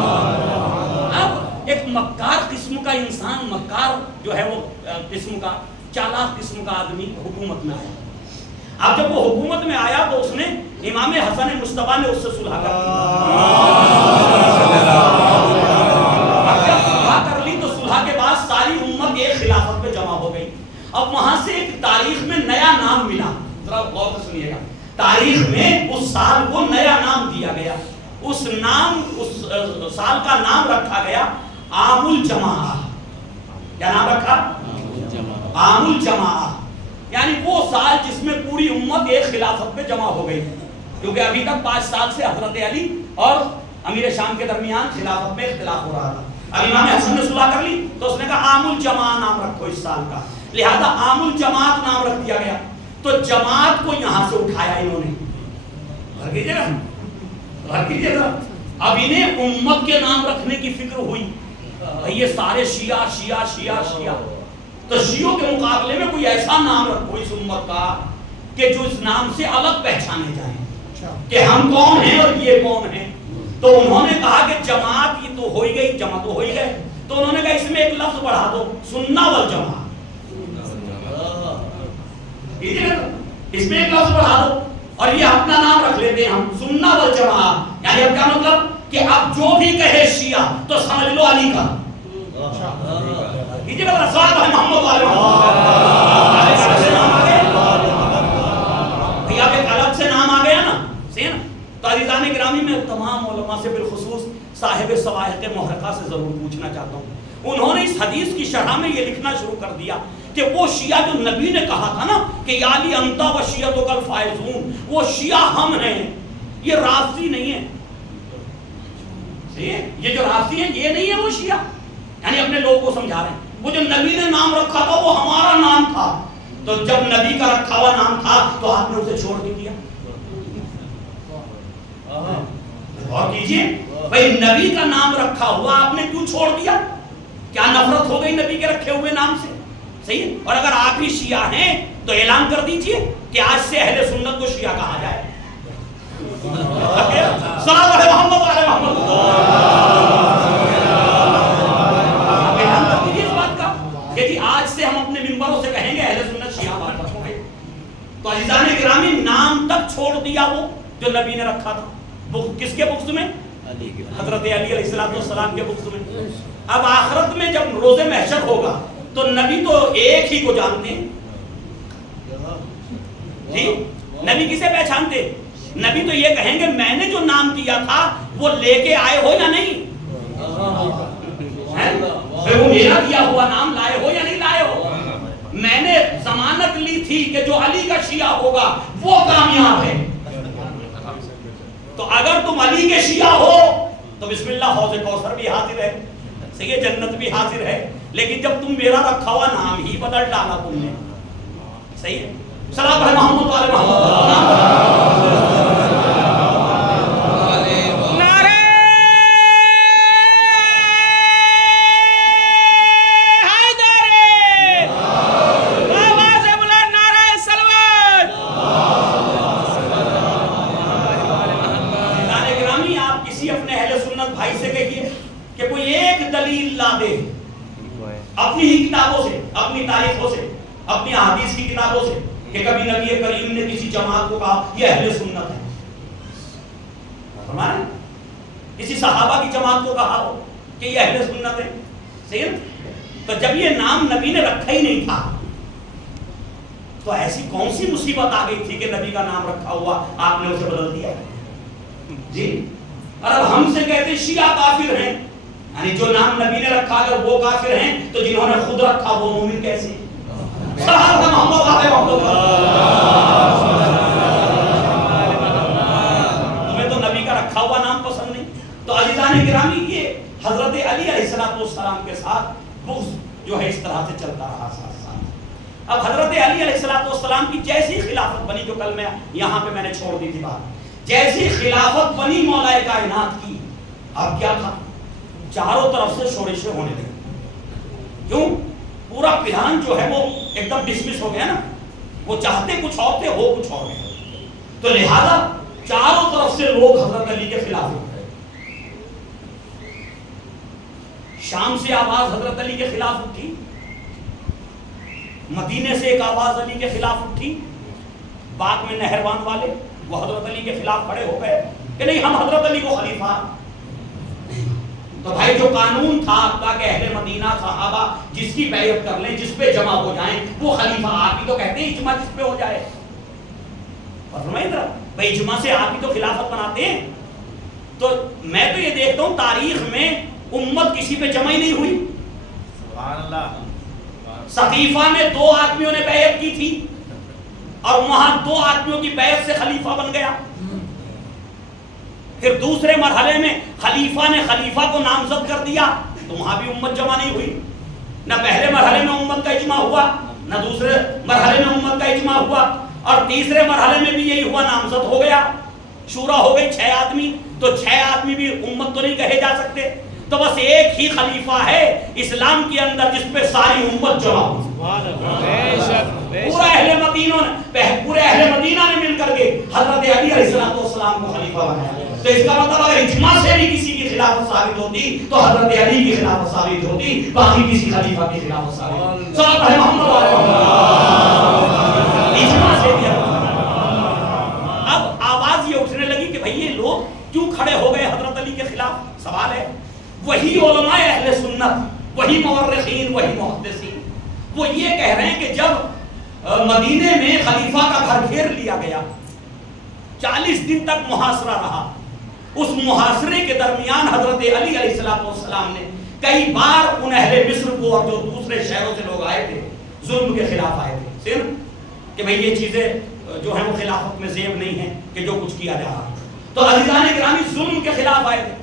اب ایک مکار قسم کا انسان، مکار جو ہے وہ قسم کا، چالاک قسم کا آدمی حکومت میں آیا. اب جب وہ حکومت میں آیا تو اس نے امام حسن مصطفیٰ نے اس سے صلح کر لی. اب جب صلح کر لی تو صلح کے بعد ساری امت ایک خلافت پہ جمع ہو گئی. اب وہاں سے ایک تاریخ میں نیا نام ملا، ذرا غور سے سنیے گا. تاریخ میں اس سال کو نیا نام دیا گیا. اس سال کا نام رکھا گیا عام الجماعہ. کیا نام رکھا؟ عام الجماعہ. یعنی وہ سال جس میں پوری امت ایک خلافت پہ جمع ہو گئی، کیونکہ ابھی تک 5 سال سے حضرت علی اور امیر شام کے درمیان خلافت میں اختلاف ہو رہا تھا. اب امام حسن نے صلح کر لی تو اس نے کہا عام الجماعہ نام رکھو اس سال کا، لہذا عام الجماعت نام رکھ دیا گیا. تو جماعت کو یہاں سے اٹھایا انہوں نے. اب انہیں امت کے نام رکھنے کی فکر ہوئی، یہ سارے شیعہ شیعہ شیعہ شیعہ، تو شیعوں کے مقابلے میں کوئی ایسا نام رکھو اس امت کا کہ جو اس نام سے الگ پہچانے جائیں کہ ہم کون ہیں اور یہ کون ہیں. تو انہوں نے کہا کہ جماعت یہ تو ہو ہی گئی، جمع تو ہو ہی گئے، تو انہوں نے کہا اس میں ایک لفظ بڑھا دو، سنہ والجماعت. اس میں ایک لفظ بڑھا دو اور یہ اپنا نام رکھ لیتے ہیں ہم، سنہ والجماعت. یعنی اب کیا مطلب کہ اب جو بھی کہے شیعہ تو سمجھ لو علی کا. کیجئے گا سوال بھائی محمد والے اب ایک الگ سے نام آ گیا نا، صحیح نا. تو عزیزان گرامی میں تمام علماء سے بالخصوص صاحب صواعق محرقہ سے ضرور پوچھنا چاہتا ہوں. انہوں نے اس حدیث کی شرح میں یہ لکھنا شروع کر دیا کہ وہ شیعہ جو نبی نے کہا تھا نا کہ یا علی انتا و شیعتک الفائزون، وہ شیعہ ہم ہیں، یہ رافضی نہیں ہے. یہ جو رافضی ہیں یہ نہیں ہے وہ شیعہ، یعنی اپنے لوگوں کو سمجھا رہے ہیں. وہ جو نبی نے نام رکھا تھا وہ ہمارا نام تھا، تو جب نبی کا رکھا ہوا نام تھا تو آپ نے اسے چھوڑ کے دیا. اور کیجئے بھائی نبی کا نام رکھا ہوا آپ نے کیوں چھوڑ دیا؟ کیا نفرت ہو گئی نبی کے رکھے ہوئے نام سے؟ صحیح ہے؟ اور اگر آپ ہی شیعہ ہیں تو اعلان کر دیجئے کہ آج سے اہل سنت کو شیعہ کہا جائے. صلوات علی محمد علی محمد. اعلان کر دیجئے اس بات کا کہ جی آج سے ہم اپنے منبروں سے کہیں گے اہل سنت شیعہ بات رکھو گے. تو عزیزان گرامی نام تک چھوڑ دیا وہ جو نبی نے رکھا تھا. کس کے بغض میں؟ حضرت علی علیہ السلام کے بغض میں. اب آخرت میں جب روز محشر ہوگا تو نبی تو ایک ہی کو جانتے ہیں جی. نبی کسے پہچانتے؟ نبی تو یہ کہیں گے میں نے جو نام دیا تھا وہ لے کے آئے ہو یا نہیں؟ وہ میرا دیا ہوا نام لائے ہو یا نہیں لائے ہو؟ میں نے ضمانت لی تھی کہ جو علی کا شیعہ ہوگا وہ کامیاب ہے. تو اگر تم علی کے شیعہ ہو تو بسم اللہ حوض کوثر بھی حاضر ہے, صحیح جنت بھی حاضر ہے. لیکن جب تم میرا رکھا ہوا نام ہی بدل ڈالا تم نے, صحیح ہے. صلوات علی محمد والے محمد. اپنی ہی کتابوں سے, اپنی تاریخوں سے, اپنی احادیث کی کتابوں سے کہ کبھی نبی کریم نے کسی جماعت کو کہا یہ اہل سنت ہے, ہمارے کسی صحابہ کی جماعت کو کہا ہو کہ یہ اہل سنت ہے, صحیح ہے. تو جب یہ نام نبی نے رکھا ہی نہیں تھا تو ایسی کون سی مصیبت آ گئی تھی کہ نبی کا نام رکھا ہوا آپ نے اسے بدل دیا جی. اور اب ہم سے کہتے شیعہ کافر ہیں, یعنی جو نام نبی نے رکھا اگر وہ کافر ہیں تو جنہوں نے خود رکھا وہ مومن کیسے ہیں؟ تمہیں تو نبی کا رکھا ہوا نام پسند نہیں. تو عزیزان گرامی یہ حضرت علی علیہ السلام کے ساتھ بغض جو ہے اس طرح سے چلتا رہا ساتھ ساتھ. اب حضرت علی علیہ السلام کی جیسی خلافت بنی, جو کل میں یہاں پہ میں نے چھوڑ دی تھی بات, جیسی خلافت بنی مولا کائنات کی, اب کیا تھا چاروں طرف سے شورشیں ہونے لگی. کیوں؟ پورا پلان جو ہے وہ ایک دم ڈسمس ہو گیا نا. وہ چاہتے کچھ اور تھے, ہو کچھ اور گئے. تو لہذا چاروں طرف سے لوگ حضرت علی کے خلاف ہو گئے. شام سے آواز حضرت علی کے خلاف اٹھی, مدینے سے ایک آواز علی کے خلاف اٹھی, باغ میں نہروان والے وہ حضرت علی کے خلاف کھڑے ہو گئے کہ نہیں ہم حضرت علی کو خلیفہ. تو بھائی جو قانون تھا کہ اہل مدینہ صحابہ جس کی بیعت کر لیں, جس پہ جمع ہو جائیں وہ خلیفہ, آپ ہی تو کہتے ہیں اجماع جس پہ ہو جائے. اور فرمائیں ذرا بھائی اجماع سے آپ ہی تو خلافت بناتے ہیں. تو میں تو یہ دیکھتا ہوں تاریخ میں امت کسی پہ جمع ہی نہیں ہوئی. سبحان اللہ. سقیفہ میں 2 آدمیوں نے بیعت کی تھی اور وہاں 2 آدمیوں کی بیعت سے خلیفہ بن گیا. پھر دوسرے مرحلے میں خلیفہ نے خلیفہ کو نامزد کر دیا تو وہاں بھی امت جمع نہیں ہوئی. نہ پہلے مرحلے میں امت کا اجماع ہوا, نہ دوسرے مرحلے میں امت کا اجماع ہوا, اور تیسرے مرحلے میں بھی یہی ہوا, نامزد ہو گیا, شورا ہو گئی 6 آدمی. تو 6 آدمی بھی امت تو نہیں کہے جا سکتے. تو بس ایک ہی خلیفہ ہے اسلام کے اندر جس پہ ساری امت جمع ہوئی. پورے اہل مدینہ نے مل کر کے حضرت علی علیہ السلام کو خلیفہ بنایا. تو اس کا مطلب اگر اجماع سے بھی کسی کی خلافت ثابت ہوتی تو حضرت علی کی خلافت ثابت ہوتی, باقی کسی خلیفہ کی خلافت ثابت. صلوات علی محمد و علی محمد. اجماع سے بھی. اب آواز یہ اٹھنے لگی کہ بھئی یہ لوگ کیوں کھڑے ہو گئے حضرت علی کے خلاف؟ سوال ہے. وہی علماء اہل سنت, وہی مورخین, وہی محدثین, وہ یہ کہہ رہے ہیں کہ جب مدینے میں خلیفہ کا گھر گھیر لیا گیا, 40 دن تک محاصرہ رہا, اس محاصرے کے درمیان حضرت علی علیہ السلام نے کئی بار ان اہل مصر کو اور جو دوسرے شہروں سے لوگ آئے تھے ظلم کے خلاف آئے تھے, صرف کہ بھئی یہ چیزیں جو ہیں وہ خلافت میں زیب نہیں ہیں کہ جو کچھ کیا جا رہا. تو عزیزان گرامی ظلم کے خلاف آئے تھے.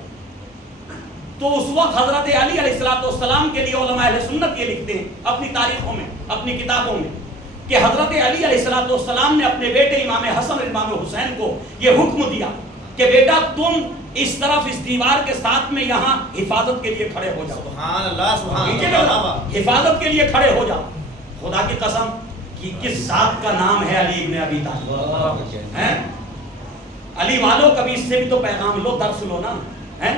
تو اس وقت حضرت علی علیہ السلام کے لیے علماء اہل سنت یہ لکھتے ہیں اپنی تاریخوں میں, اپنی کتابوں میں, کہ حضرت علی علیہ السلام نے اپنے بیٹے امام حسن امام حسین کو یہ حکم دیا کہ بیٹا تم اس طرف اس دیوار کے ساتھ میں یہاں حفاظت کے لیے کھڑے ہو جاؤ. سبحان اللہ سبحان اللہ. حفاظت کے لیے کھڑے ہو جاؤ. خدا کی قسم کہ کس ذات کا نام ہے علی ابن ابی طالب ہیں. علی والوں کبھی اس سے بھی تو پیغام لو, درس لو نا. ہیں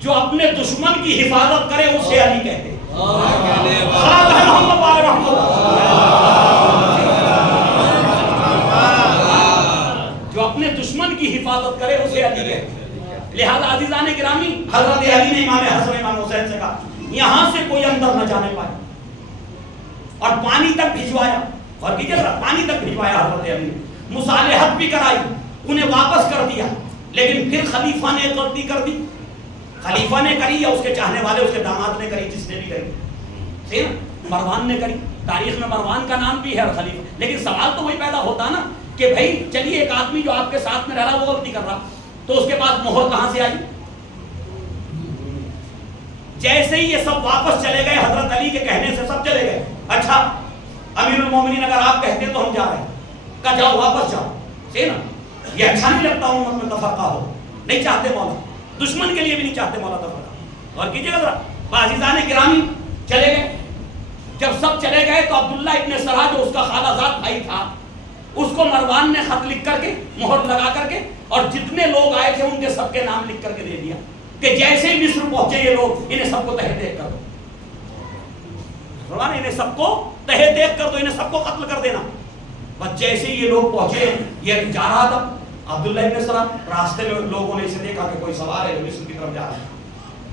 جو اپنے دشمن کی حفاظت کرے اسے علی کہتے ہیں. جو اپنے دشمن کی حفاظت کرے اسے علی کہتے ہیں. لہذا عزیزان گرامی, حضرت علی نے امام حسن امام حسین سے کہا یہاں سے کوئی اندر نہ جانے پائے, اور پانی تک بھجوایا. اور کیجئے پانی تک بھجوایا حضرت علی نے, مصالحت بھی کرائی, انہیں واپس کر دیا. لیکن پھر خلیفہ نے غلطی کر دی. خلیفہ نے کری یا اس کے چاہنے والے اس کے داماد نے کری, جس نے بھی کری, ٹھیک ہے, مروان نے کری. تاریخ میں مروان کا نام بھی ہے اور خلیفہ. لیکن سوال تو وہی پیدا ہوتا نا کہ بھائی چلیے ایک آدمی جو آپ کے ساتھ میں رہ رہا وہ غلطی کر رہا, تو اس کے پاس مہر کہاں سے آئی؟ جیسے ہی یہ سب واپس چلے گئے, حضرت علی کے کہنے سے سب چلے گئے. اچھا امیر المومنین اگر آپ کہتے تو ہم جا رہے ہیں, کہا جاؤ واپس جاؤ. صحیح نا, یہ اچھا نہیں لگتا امت میں تفرقہ ہو, نہیں چاہتے مولا, دشمن کے لیے بھی نہیں چاہتے مولا تفرقہ. اور کیجیے گا ذرا, عزیزان گرامی چلے گئے. جب سب چلے گئے تو عبداللہ ابن سرا جو اس کا خالہ زاد بھائی تھا, اس کو مروان نے خط لکھ کر کے مہر لگا کر کے اور جتنے لوگ آئے تھے ان کے سب کے نام لکھ کر کے دے دیا کہ جیسے ہی مصر پہنچے یہ لوگ انہیں سب کو تہہ دیکھ کر دو. انہیں سب کو تہہ دیکھ کر دو, انہیں سب کو قتل کر دینا. بس جیسے ہی یہ لوگ پہنچے, یہ جا رہا تھا عبداللہ ابن سرا, راستے میں لوگوں نے اسے دیکھا کہ کوئی سوار ہے جو مصر کی طرف جا رہا ہے,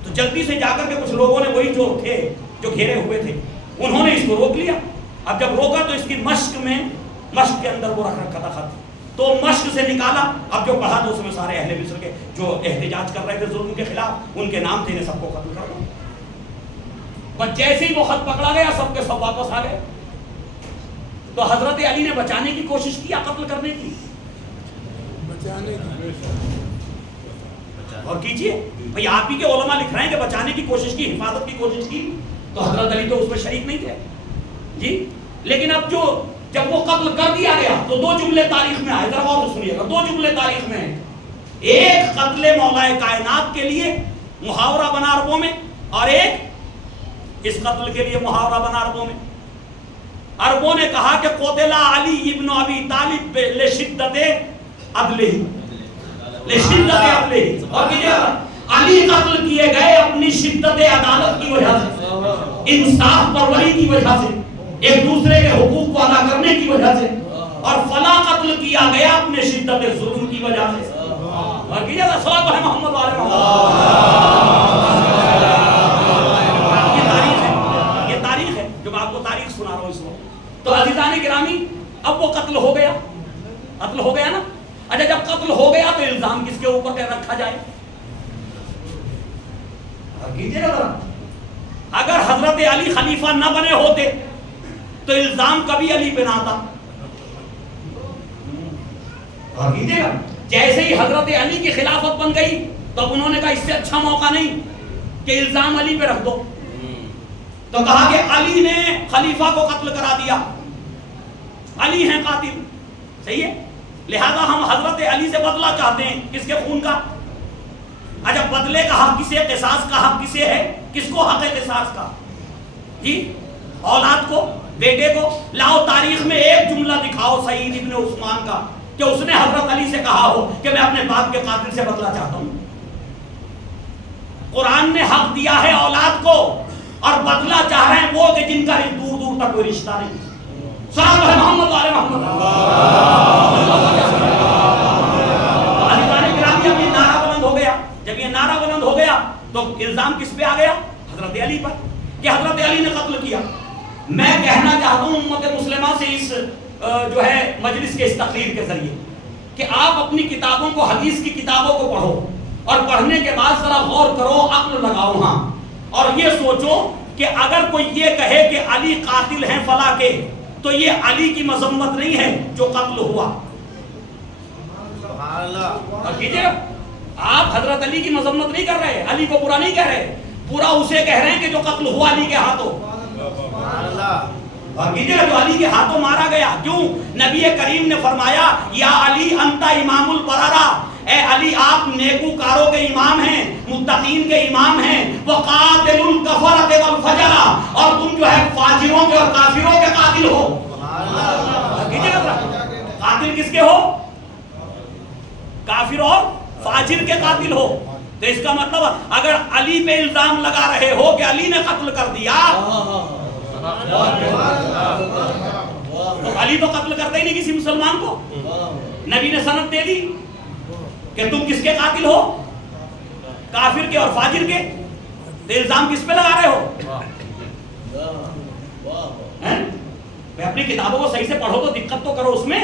تو جلدی سے جا کر کے کچھ لوگوں نے وہی جو تھے جو گھیرے ہوئے تھے انہوں نے اس کو روک لیا. اب جب روکا تو اس کی مشق کے اندر وہ رکھ رکھا تھا خط, تو مشق سے نکالا. اب جو پڑھا تو اس میں سارے اہل مصر کے جو احتجاج کر رہے تھے ظلم کے خلاف, ان کے نام تھے, انہیں سب کو قتل کر دو. بس جیسے ہی وہ خط پکڑا گیا سب کے سب واپس آ گئے. تو حضرت علی نے بچانے کی کوشش کی یا قتل کرنے کی؟ بچانے کی. اور کیجئے بھئی, آپ ہی کے علماء لکھ رہے ہیں کہ بچانے کی کوشش کی, حفاظت کی کوشش کی, تو حضرت علی تو اس میں شریک نہیں تھے جی. لیکن اب جب وہ قتل کر دیا گیا تو دو جملے تاریخ میں آئے, ذرا غور سے سنیے گا, دو جملے تاریخ میں ہیں. ایک قتل مولا کائنات کے لیے محاورہ بنا عربوں میں, اور ایک اس قتل کے لیے محاورہ بنا عربوں میں. عربوں نے کہا کہ قتل علی ابن ابی طالب لشدت عدلہ, لشدت عدلہ. اور علی قتل کیے گئے اپنی شدت عدالت کی وجہ سے, انصاف پروری کی وجہ سے, ایک دوسرے کے حقوق کو ادا کرنے کی وجہ سے, اور فلا قتل کیا گیا اپنے شدت ظلم کی وجہ سے. اور کیجئے گا صلی اللہ محمد والے محمد. یہ تاریخ ہے جو میں آپ کو تاریخ سنا رہا ہوں اس وقت. تو عزیزان گرامی, اب وہ قتل ہو گیا, قتل ہو گیا نا. اچھا جب قتل ہو گیا تو الزام کس کے اوپر رکھا جائے؟ کیجئے گا ذرا, اگر حضرت علی خلیفہ نہ بنے ہوتے تو الزام کبھی علی پہ نہ آتا. اور کیجئے گا, جیسے ہی حضرت علی کی خلافت بن گئی تو انہوں نے کہا اس سے اچھا موقع نہیں کہ الزام علی پہ رکھ دو. تو کہا کہ علی نے خلیفہ کو قتل کرا دیا, علی ہیں قاتل, صحیح ہے, لہذا ہم حضرت علی سے بدلہ چاہتے ہیں. کس کے خون کا؟ اچھا بدلے کا حق کسے, قصاص کا حق کسے ہے؟ کس کو حق ہے قصاص کا؟ جی اولاد کو, بیٹے کو. لاؤ تاریخ میں ایک جملہ دکھاؤ سعید ابن عثمان کا کہ اس نے حضرت علی سے کہا ہو کہ میں اپنے باپ کے قاتل سے بدلہ چاہتا ہوں. قرآن نے حق دیا ہے اولاد کو, اور بدلہ چاہ رہے ہیں وہ کہ جن کا دور دور تک کوئی رشتہ نہیں. صلی اللہ محمد والے محمد. اب یہ نعرہ بلند ہو گیا. جب یہ نعرہ بلند ہو گیا تو الزام کس پہ آ گیا؟ حضرت علی پر, کہ حضرت علی نے قتل کیا. میں کہنا چاہتا ہوں امت مسلمہ سے اس جو ہے مجلس کے اس تقریر کے ذریعے کہ آپ اپنی کتابوں کو, حدیث کی کتابوں کو پڑھو, اور پڑھنے کے بعد ذرا غور کرو, عقل لگاؤ ہاں, اور یہ سوچو کہ اگر کوئی یہ کہے کہ علی قاتل ہیں فلاں کے, تو یہ علی کی مذمت نہیں ہے جو قتل ہوا. سبحان اللہ. اور کیجئے, آپ حضرت علی کی مذمت نہیں کر رہے, علی کو برا نہیں کہہ رہے, برا اسے کہہ رہے ہیں کہ جو قتل ہوا علی کے ہاتھوں. سبحان اللہ. اور کیجئے جو علی کے ہاتھوں مارا گیا. کیوں؟ نبی کریم نے فرمایا یا علی انت امام البررہ, اے علی آپ نیکوکاروں کے امام ہیں، متقین کے امام ہیں، وقاتل الکفرۃ والفجر، اور تم جو ہے فاجروں کے اور کافروں کے قاتل ہو۔ قاتل کس کے ہو؟ کافر اور فاجر کے قاتل ہو۔ تو اس کا مطلب اگر علی پہ الزام لگا رہے ہو کہ علی نے قتل کر دیا، تو علی تو قتل کرتے ہی نہیں کسی مسلمان کو۔ نبی نے سند دے دی کہ تم کس کے قاتل ہو؟ کافر کے اور فاجر کے۔ تو الزام کس پہ لگا رہے ہو؟ اپنی کتابوں کو صحیح سے پڑھو تو دقت تو کرو اس میں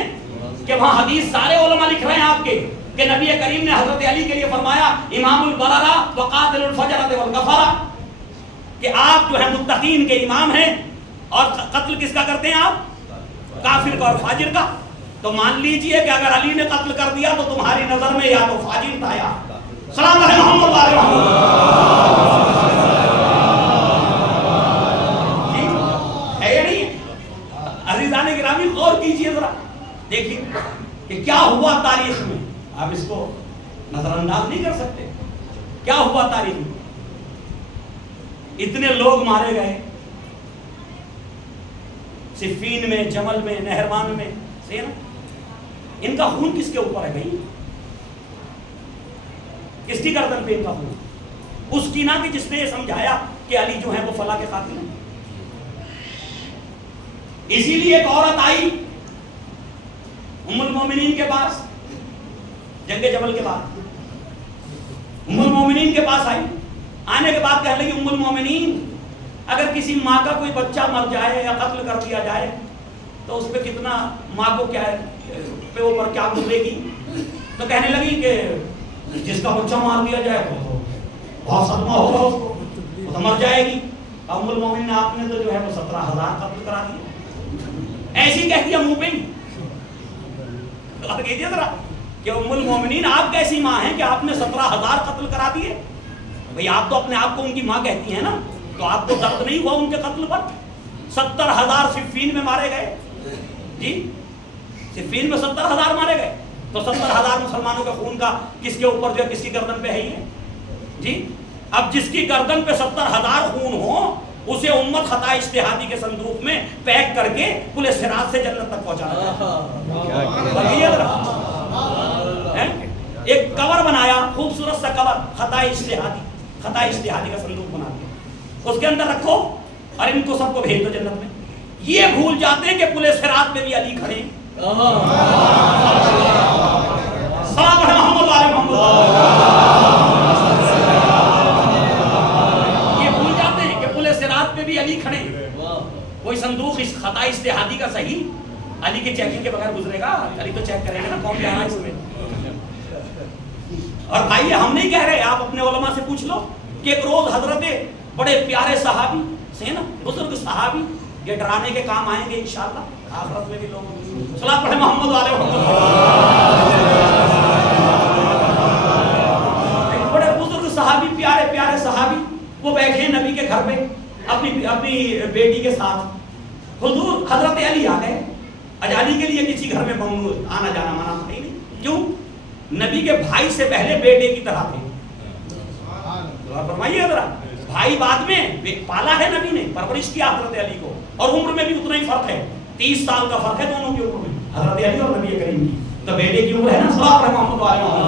کہ وہاں حدیث سارے علماء لکھ رہے ہیں آپ کے کہ نبی کریم نے حضرت علی کے لیے فرمایا امام البررہ وقاتل الفجرۃ والکفرہ، کہ آپ جو ہے متقین کے امام ہیں اور قتل کس کا کرتے ہیں آپ؟ کافر کا اور فاجر کا۔ تو مان لیجئے کہ اگر علی نے قتل کر دیا تو تمہاری نظر میں یا تو فاجر تھا یا سلام علیہ محمد وعلیہ محمد۔ ہے یا نہیں؟ عزیزان گرامی غور کیجئے ذرا، دیکھیے کہ کیا ہوا تاریخ میں، آپ اس کو نظر انداز نہیں کر سکتے۔ کیا ہوا تاریخ میں؟ اتنے لوگ مارے گئے صفین میں، جمل میں، نہروان میں، صحیح نا؟ ان کا خون کس کے اوپر ہے بھائی؟ کس کی گردن پہ ان کا خون؟ اس کی نہ کہ جس نے یہ سمجھایا کہ علی جو ہے وہ فلاں کے قاتل ہیں۔ اسی لیے ایک عورت آئی ام المومنین کے پاس جنگ جبل کے بعد، ام المومنین کے پاس آئی، آنے کے بعد کہنے لگی ام المومنین اگر کسی ماں کا کوئی بچہ مر جائے یا قتل کر دیا جائے تو اس پہ کتنا، ماں کو کیا پہ اوپر کیا گزرے گی؟ تو کہنے لگی کہ جس کا بچہ مار دیا جائے تو بہت صدمہ ہوگا اس کو، وہ تو مر جائے گی۔ ام المومنین آپ نے تو جو ہے وہ 17,000 قتل کرا دیا، ایسی کہہ دیا منہ پہ ہی۔ کہیے ذرا کہ ام المومنین آپ کیسی ماں ہیں کہ آپ نے 17,000 قتل کرا دیے؟ بھئی آپ تو اپنے آپ کو ان کی ماں کہتی ہیں نا، تو آپ کو درد نہیں ہوا ان کے قتل پر؟ 70,000 صفین میں مارے گئے جی، صفین میں 70,000 مارے گئے، تو 70,000 مسلمانوں کے خون کا کس کے اوپر جو ہے کس کی گردن پہ ہے ہی ہے جی۔ اب جس کی گردن پہ 70,000 خون ہو اسے امت خطا اجتہادی کے صندوق میں پیک کر کے پل صراط سے جنت تک پہنچانا ہے۔ ایک کور بنایا، خوبصورت سا کور، خطا اجتہادی کا صندوق بنا دیا، اس کے اندر رکھو اور ان کو سب کو بھیج دو جنت میں۔ یہ بھول جاتے ہیں کہ پل صراط میں بھی علی کھڑے ہیں۔ سلام علیہ محمد وعلیہ محمد۔ بھی علی کھڑے، کوئی صندوق اس خطا اجتہادی کا صحیح علی کے چیکنگ کے بغیر گزرے گا؟ علی تو چیک کرے گا نا کون جا رہا ہے اس میں۔ اور بھائی ہم نہیں کہہ رہے، آپ اپنے علماء سے پوچھ لو کہ ایک روز حضرت بڑے پیارے صحابی سے نا، بزرگ صحابی، یہ ڈرانے کے کام آئیں گے انشاءاللہ آخرت میں بھی لوگوں کی۔ صلاۃ پڑھے محمد علیہ محمد۔ بڑے بزرگ صحابی، پیارے پیارے صحابی، وہ بیٹھے ہیں نبی کے گھر پہ اپنی بیٹی کے ساتھ۔ حضور حضرت علی آ گئے، علی کے لیے کسی گھر میں آنا جانا منع نہیں، کیوں؟ نبی کے بھائی سے پہلے بیٹے کی طرح تھے۔ فرمائیے ذرا، بھائی بعد میں پالا ہے نبی نے، پرورش کیا حضرت علی کو، اور عمر میں بھی اتنا ہی فرق ہے، 30 سال کا فرق ہے دونوں کی عمر میں، حضرت علی اور نبی کریم کی۔ تو بیٹے کی عمر ہے نا، صلی اللہ علیہ وسلم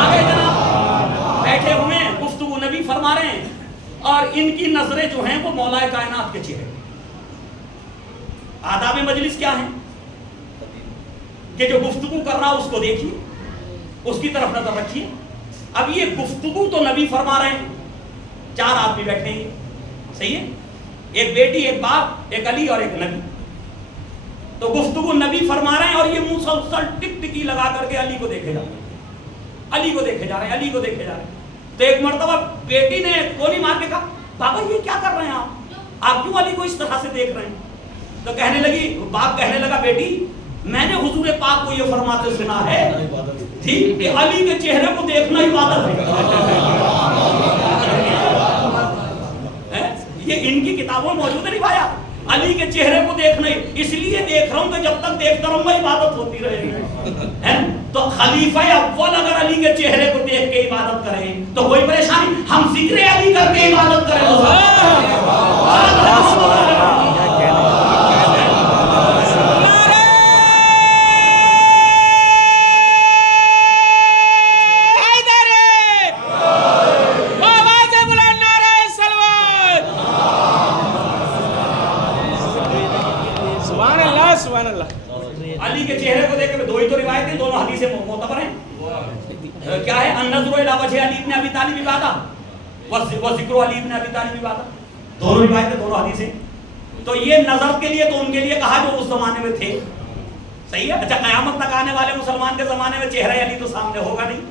آگے جناب بیٹھے ہوئے ہیں، گفتگو نبی فرما رہے ہیں، اور ان کی نظریں جو ہیں وہ مولا کائنات کے چہرے۔ آداب مجلس کیا ہیں کہ جو گفتگو کر رہا اس کو دیکھیے، اس کی طرف نظر رکھیے۔ اب یہ گفتگو تو نبی فرما رہے ہیں، 4 آدمی بیٹھے ہیں، صحیح ہے، ایک بیٹی، ایک باپ، ایک علی اور ایک نبی۔ تو گفتگو نبی فرما رہے ہیں اور یہ مسلسل ٹک ٹکی لگا کر کے علی کو دیکھے جا رہے ہیں، علی کو دیکھے جا رہے ہیں، علی کو دیکھے جا رہے ہیں۔ تو ایک مرتبہ بیٹی نے گولی مار کے کہا، بابا یہ کیا کر رہے ہیں آپ کیوں علی کو اس طرح سے دیکھ رہے ہیں؟ تو کہنے لگی، باپ کہنے لگا، بیٹی میں نے حضور پاک کو یہ فرماتے سنا ہے کہ علی کے چہرے کو دیکھنا عبادت ہے۔ یہ ان کی کتابوں میں موجود ہے روایات علی کے چہرے کو دیکھنا ہی اس لیے دیکھ رہا ہوں کہ جب تک دیکھتا رہوں گا عبادت ہوتی رہے گی. تو خلیفہ اول اگر علی کے چہرے کو دیکھ کے عبادت کرے تو کوئی پریشانی. ہم ذکر علی کر کے عبادت کریں. علی کے چہرے کو دیکھ کے دو ہی تو روایتیں دونوں حدیثیں معتبر ہیں. کیا ہے؟ النظر الی وجہ علی ابن ابی طالب عبادہ و ذکر علی ابن ابی طالب عبادہ. دونوں روایتیں دونوں حدیثیں. تو یہ نظر کے لیے تو ان کے لیے کہا جو اس زمانے میں تھے. صحیح ہے. اچھا قیامت تک آنے والے مسلمان کے زمانے میں چہرہ علی تو سامنے ہوگا نہیں.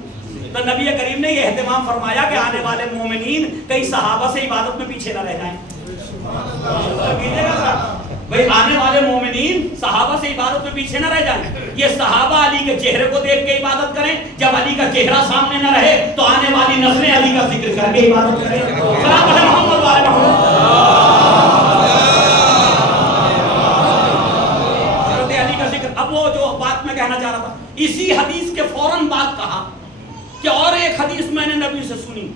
تو نبی کریم نے یہ اہتمام فرمایا کہ آنے والے مومنین کئی صحابہ سے عبادت میں پیچھے نہ رہ جائیں. بھئی آنے والے مومنین صحابہ سے عبادت میں پیچھے نہ رہ جائیں. یہ صحابہ علی کے چہرے کو دیکھ کے عبادت کریں. جب علی کا چہرہ سامنے نہ رہے تو آنے والی نسلیں علی کا ذکر کر کے عبادت کریں. سلام علی محمد و علی محمد. حضرت علی کا ذکر. اب وہ جو بات میں کہنا چاہ رہا تھا اسی حدیث کے فوراً بعد کہا کہ اور ایک حدیث میں نے نبی سے سنی.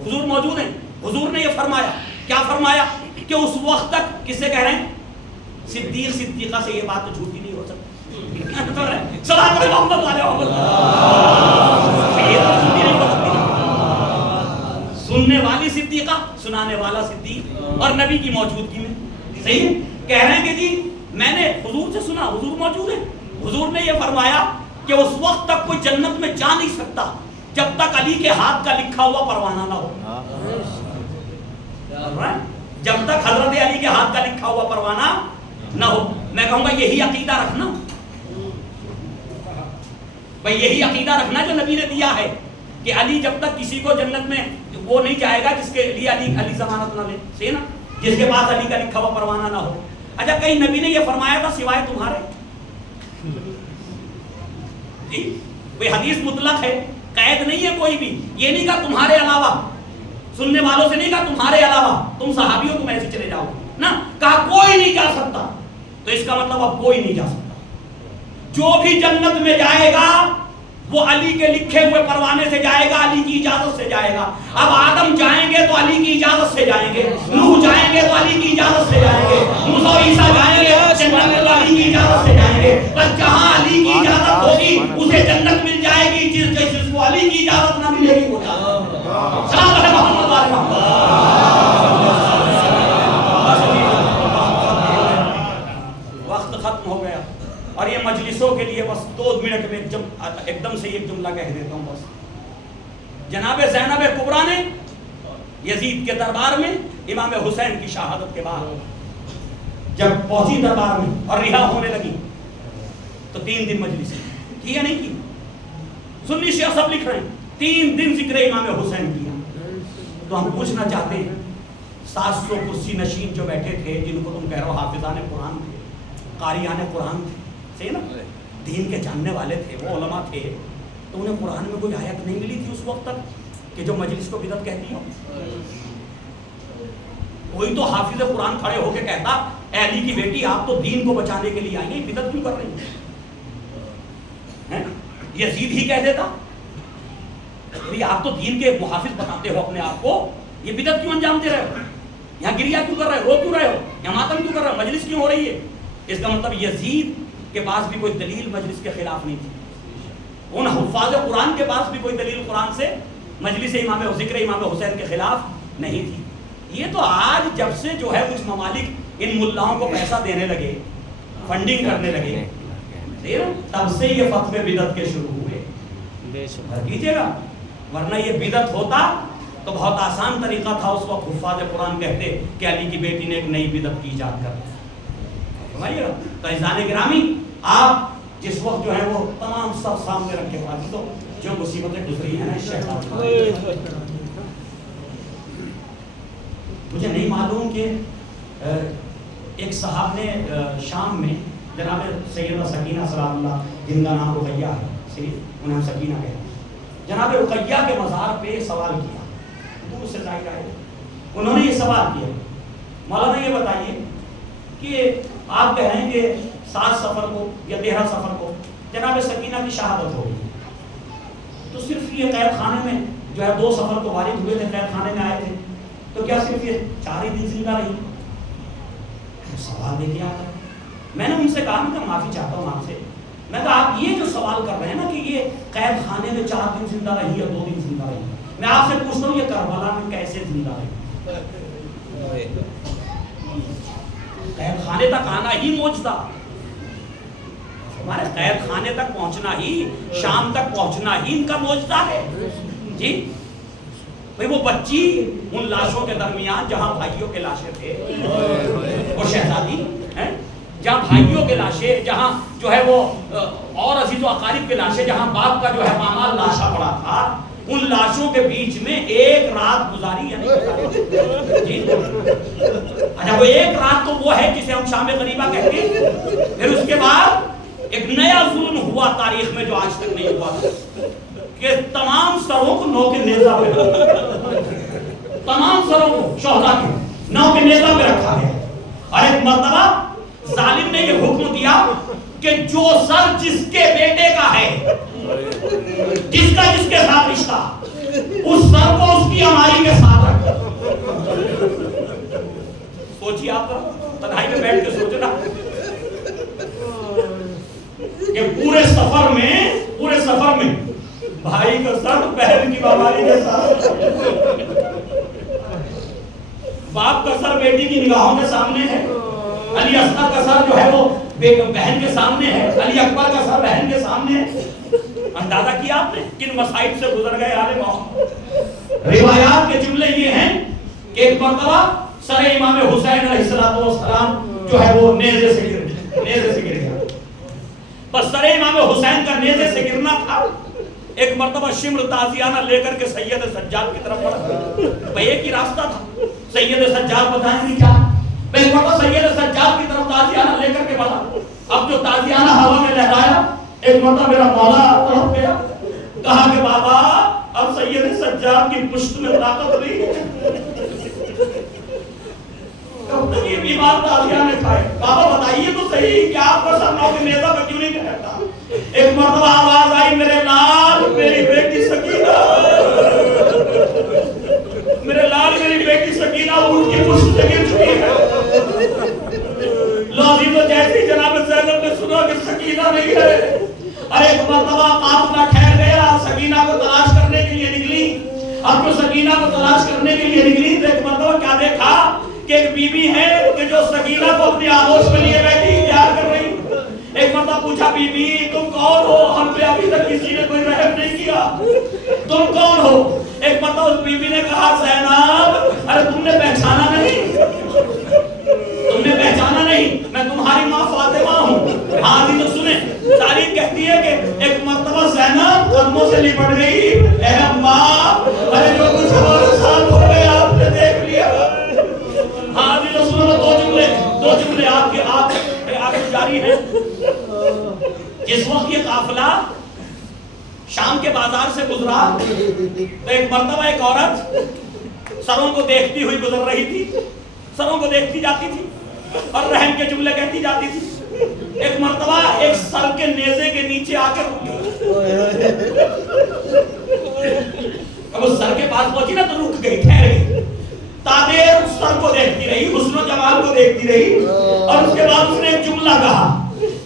حضور موجود ہیں. حضور نے یہ فرمایا. کیا فرمایا؟ کہ اس وقت تک کسے کہہ رہے ہیں؟ صدیق صدیقہ سے. یہ بات تو جھوٹی نہیں ہو سکتی. سلام علیہ محمد والے محمد. یہ تو جھوٹی نہیں ہو سکتی. سننے والی صدیقہ, سنانے والا صدیق, اور نبی کی موجودگی میں. صحیح کہہ رہے ہیں کہ جی میں نے حضور سے سنا, حضور موجود ہے. حضور نے یہ فرمایا کہ اس وقت تک کوئی جنت میں جا نہیں سکتا جب تک علی کے ہاتھ کا لکھا ہوا پروانہ نہ ہو. جب تک حضرت علی کے ہاتھ کا لکھا ہوا پروانہ نہ ہو. میں کہوں گا یہی عقیدہ رکھنا. بھئی یہی عقیدہ رکھنا جو نبی نے دیا ہے کہ علی جب تک کسی کو جنت میں وہ نہیں جائے گا جس کے لیے علی ضمانت نہ لے. صحیح نا؟ جس کے پاس علی کا لکھا ہوا پروانہ نہ ہو. اچھا کہیں نبی نے یہ فرمایا تھا سوائے تمہارے؟ جی کوئی حدیث مطلق ہے, قید نہیں ہے کوئی بھی. یہ نہیں کہا تمہارے علاوہ, سننے والوں سے نہیں کہا تمہارے علاوہ, تم صحابی ہو تم ایسے چلے جاؤ نا. کہا کوئی نہیں جا سکتا. تو اس کا مطلب اب کوئی نہیں جا سکتا. جو بھی جنت میں جائے گا وہ علی کے لکھے ہوئے پروانے سے جائے گا, علی کی اجازت سے جائے گا. اب آدم جائیں گے تو علی کی اجازت سے جائیں گے, نوح جائیں گے تو علی کی اجازت سے جائیں گے, موسیٰ و عیسیٰ جائیں گے جنت میں تو علی کی اجازت سے جائیں گے. بس جہاں علی کی اجازت ہوگی اسے جنت مل جائے گی, جس کو علی کی اجازت نہ ملے گی وہ سلام علیہ محمد و علی محمد. وقت ختم ہو گیا اور یہ مجلسوں کے لیے بس 2 منٹ میں ایک دم سے ایک جملہ کہہ دیتا ہوں بس. جناب زینب کبریٰ نے یزید کے دربار میں امام حسین کی شہادت کے بعد جب پہنچی دربار میں اور رہا ہونے لگی تو 3 دن مجلس کی یا نہیں کی؟ سنی شیعہ سب لکھ رہے ہیں 3 دن ذکر امام حسین کیا. تو ہم پوچھنا چاہتے ہیں 700 کرسی نشین جو بیٹھے تھے جن کو تم کہہ رہے ہو حافظان قرآن تھے, قاریان قرآن تھے, صحیح نا, دین کے جاننے والے تھے, وہ علماء تھے, تو انہیں قرآن میں کوئی آیت نہیں ملی تھی اس وقت تک کہ جو مجلس کو بدعت کہتی ہو. کوئی تو حافظ قرآن کھڑے ہو کے کہتا اے علی کی بیٹی آپ تو دین کو بچانے کے لیے آئی ہیں, بدعت کیوں کر رہی ہیں؟ یزید ہی کہہ دیتا آپ تو دین کے محافظ بتاتے ہو اپنے آپ کو, یہ بدعت کیوں انجام دے رہے ہو, یہاں گریا کیوں کر رہے ہو, رو کیوں رہے ہو, یہاں ماتم کیوں کر رہے ہو, مجلس کیوں ہو رہی ہے؟ اس کا مطلب یزید کے پاس بھی کوئی دلیل مجلس کے خلاف نہیں تھی. ان حفاظ قرآن کے پاس بھی کوئی دلیل قرآن سے مجلس ذکر امام حسین کے خلاف نہیں تھی. یہ تو آج جب سے جو ہے کچھ ممالک ان ملاؤں کو پیسہ دینے لگے, فنڈنگ کرنے لگے, تب سے یہ فتوے بدعت کے شروع ہوئے. کیجیے گا, ورنہ یہ بدعت ہوتا تو بہت آسان طریقہ تھا. اس وقت حفاظ قرآن کہتے کہ علی کی بیٹی نے ایک نئی بدعت کی ایجاد کر دی. تو عزیزان گرامی, آپ جس وقت جو ہے وہ تمام سب سامنے رکھ کے بات تو جو مصیبتیں گزری ہیں نا شیطان, مجھے نہیں معلوم کہ ایک صاحب نے شام میں جناب سیدہ سکینہ سلام اللہ, جن کا نام رقیہ ہے, انہیں ہم سکینہ کہتے ہیں, جناب رقیہ کے مزار پہ سوال کیا. دور سے ظاہر آئے, انہوں نے یہ سوال کیا, مولانا یہ بتائیے کہ آپ کہہ رہے ہیں کہ 7 سفر کو یا 13 سفر کو جناب سکینہ کی شہادت ہو گئی، تو صرف یہ قید خانے میں جو ہے 2 سفر کو وارد ہوئے تھے، قید خانے میں آئے تھے، تو کیا صرف یہ 4 ہی دن زندہ رہی؟ سوال لے کے آتا ہے. میں نے ان سے کہا کہ معافی چاہتا ہوں آپ سے، میں کہا آپ یہ جو سوال کر رہے ہیں نا کہ یہ قید خانے میں 4 دن زندہ رہی یا 2 دن زندہ رہی، میں آپ سے پوچھتا ہوں یہ کربلا میں کیسے زندہ رہی؟ قید خانے تک آنا ہی معجزہ، ہمارے قید خانے تک پہنچنا ہی، شام تک پہنچنا ہی ان کا معجزہ ہے. جی بھئی وہ بچی ان لاشوں کے درمیان جہاں بھائیوں کے لاشیں تھے، وہ شہزادی جہاں بھائیوں کے لاشیں، جہاں جو ہے وہ اور عزیز و اقارب کے لاشیں، جہاں باپ کا جو ہے مامال لاشا پڑا تھا، ان لاشوں کے بیچ میں 1 رات گزاری. جی اچھا وہ 1 رات تو وہ ہے جسے ہم شام غریبہ کہتے ہیں، پھر اس کے بعد ایک نیا ظلم ہوا تاریخ میں جو آج تک نہیں ہوا تھا کہ تمام سروں کو نو کے نیزہ پہ تمام سروں کو شہداء کے نو کے نیزہ پہ رکھا گیا. اور ایک مرتبہ ظالم نے یہ حکم دیا کہ جو سر جس کے بیٹے کا ہے، جس کا جس کے ساتھ رشتہ، اس سر کو اس کی ہماری کے ساتھ رکھ. سوچیے آپ تنہائی میں بیٹھ کے سوچنا کہ پورے سفر میں بھائی کا سر بہن کی باباری کے ساتھ، باپ کا سر بیٹی کی نگاہوں کے سامنے ہے، علی اصغر کا سر جو ہے وہ بہن کے سامنے ہے، علی اکبر کا سر بہن کے سامنے ہے. اندازہ کیا آپ نے کن مصائب سے گزر گئے آل محمد. روایات کے جملے یہ ہیں کہ ایک مرتبہ سر امام حسین علیہ السلام جو ہے وہ نیزے سے گر گیا. بس سر امام حسین کا نیزے سے گرنا تھا. ایک مرتبہ شمر تازیانہ لے کر کے سید سجاد کی طرف بڑھا. بھئی ایک ہی راستہ تھا، سید سجاد بتائیں گے کیا؟ ایک مرتبہ سید سجاد کی طرف تازیانہ لے کر کے بڑھا. اب جو تازیانہ ہوا میں لہرایا، ایک مرتبہ میرا مولا طرف گیا، کہا کہ بابا اب سید سجاد کی پشت میں طاقت نہیں ہے، کب تک یہ بیمار تازیانہ کھائے؟ بابا بتائیے تو صحیح کہ آپ کا سر نو کے نیزہ پہ کیوں نہیں ٹھہرتا؟ ایک مرتبہ آواز آئی، میرے لال میری بیٹی سکینہ، میرے لال میری بیٹی سکینہ اونٹ کی پشت سے گر چکی ہے. لوزی تو جیسی جناب زینب نے سنا کہ سکینہ نہیں ہے. اور ایک مرتبہ قافلہ ٹھہر گیا، سکینہ کو تلاش کرنے کے لیے نکلی. اب جو سکینہ کو تلاش کرنے کے لیے نکلی تو ایک مرتبہ کیا دیکھا کہ ایک بی بی ہے کہ جو سکینہ کو اپنی آغوش میں لیے بیٹھی انتظار کر رہی. ایک مرتبہ پوچھا بی بی تم کون ہو؟ ہم پہ ابھی تک کسی نے کوئی رحم نہیں کیا، تم کون ہو؟ ایک مرتبہ اس بی بی نے کہا زینب ارے تم نے پہچانا نہیں، تم نے پہچانا نہیں، میں تمہاری ماں فاطمہ ہوں. ہاں جی تو سنیں، تاریخ کہتی ہے کہ ایک مرتبہ زینب قدموں سے لپٹ گئی، اے اماں ارے جو کچھ ہمارے ساتھ ہو گیا آپ نے دیکھ لیا. ہاں جی تو سنو، دو جملے آپ کے آگے جاری ہیں. جس وقت یہ قافلہ شام کے بازار سے گزرا تو ایک مرتبہ ایک عورت سروں کو دیکھتی ہوئی گزر رہی تھی، سروں کو دیکھتی جاتی تھی اور رحم کے جملے کہتی جاتی تھی. ایک مرتبہ ایک سر کے نیزے کے نیچے آ کر اب اس سر کے پاس پہنچی نا تو رک گئی، ٹھہر گئی. تادیر اس سر کو دیکھتی رہی، حسن و جمال کو دیکھتی رہی اور اس کے بعد اس نے ایک جملہ کہا،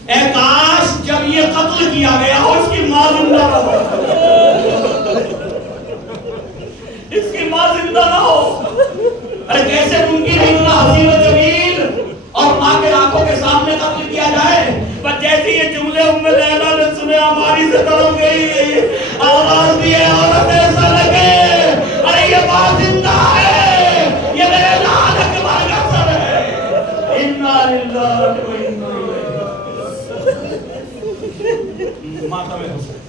اے کاش جب یہ قتل کیا گیا ہو اس کی ماں زندہ نہ ہو، اس کی ماں زندہ نہ ہو. ارے کیسے ممکن ہے اتنا حسین و جمیل اور ماں کے آنکھوں کے سامنے قتل کیا جائے؟ بس جیسے یہ جملے ام لیلا نے سنے ہماری سے تڑپ گئی، آواز دیے عورت ایسا لگے ارے یہ ماں زندہ ہے، یہ میرے لال اکبر کا سر ہے. انا للہ و انا الیہ راجعون. ماتم حسین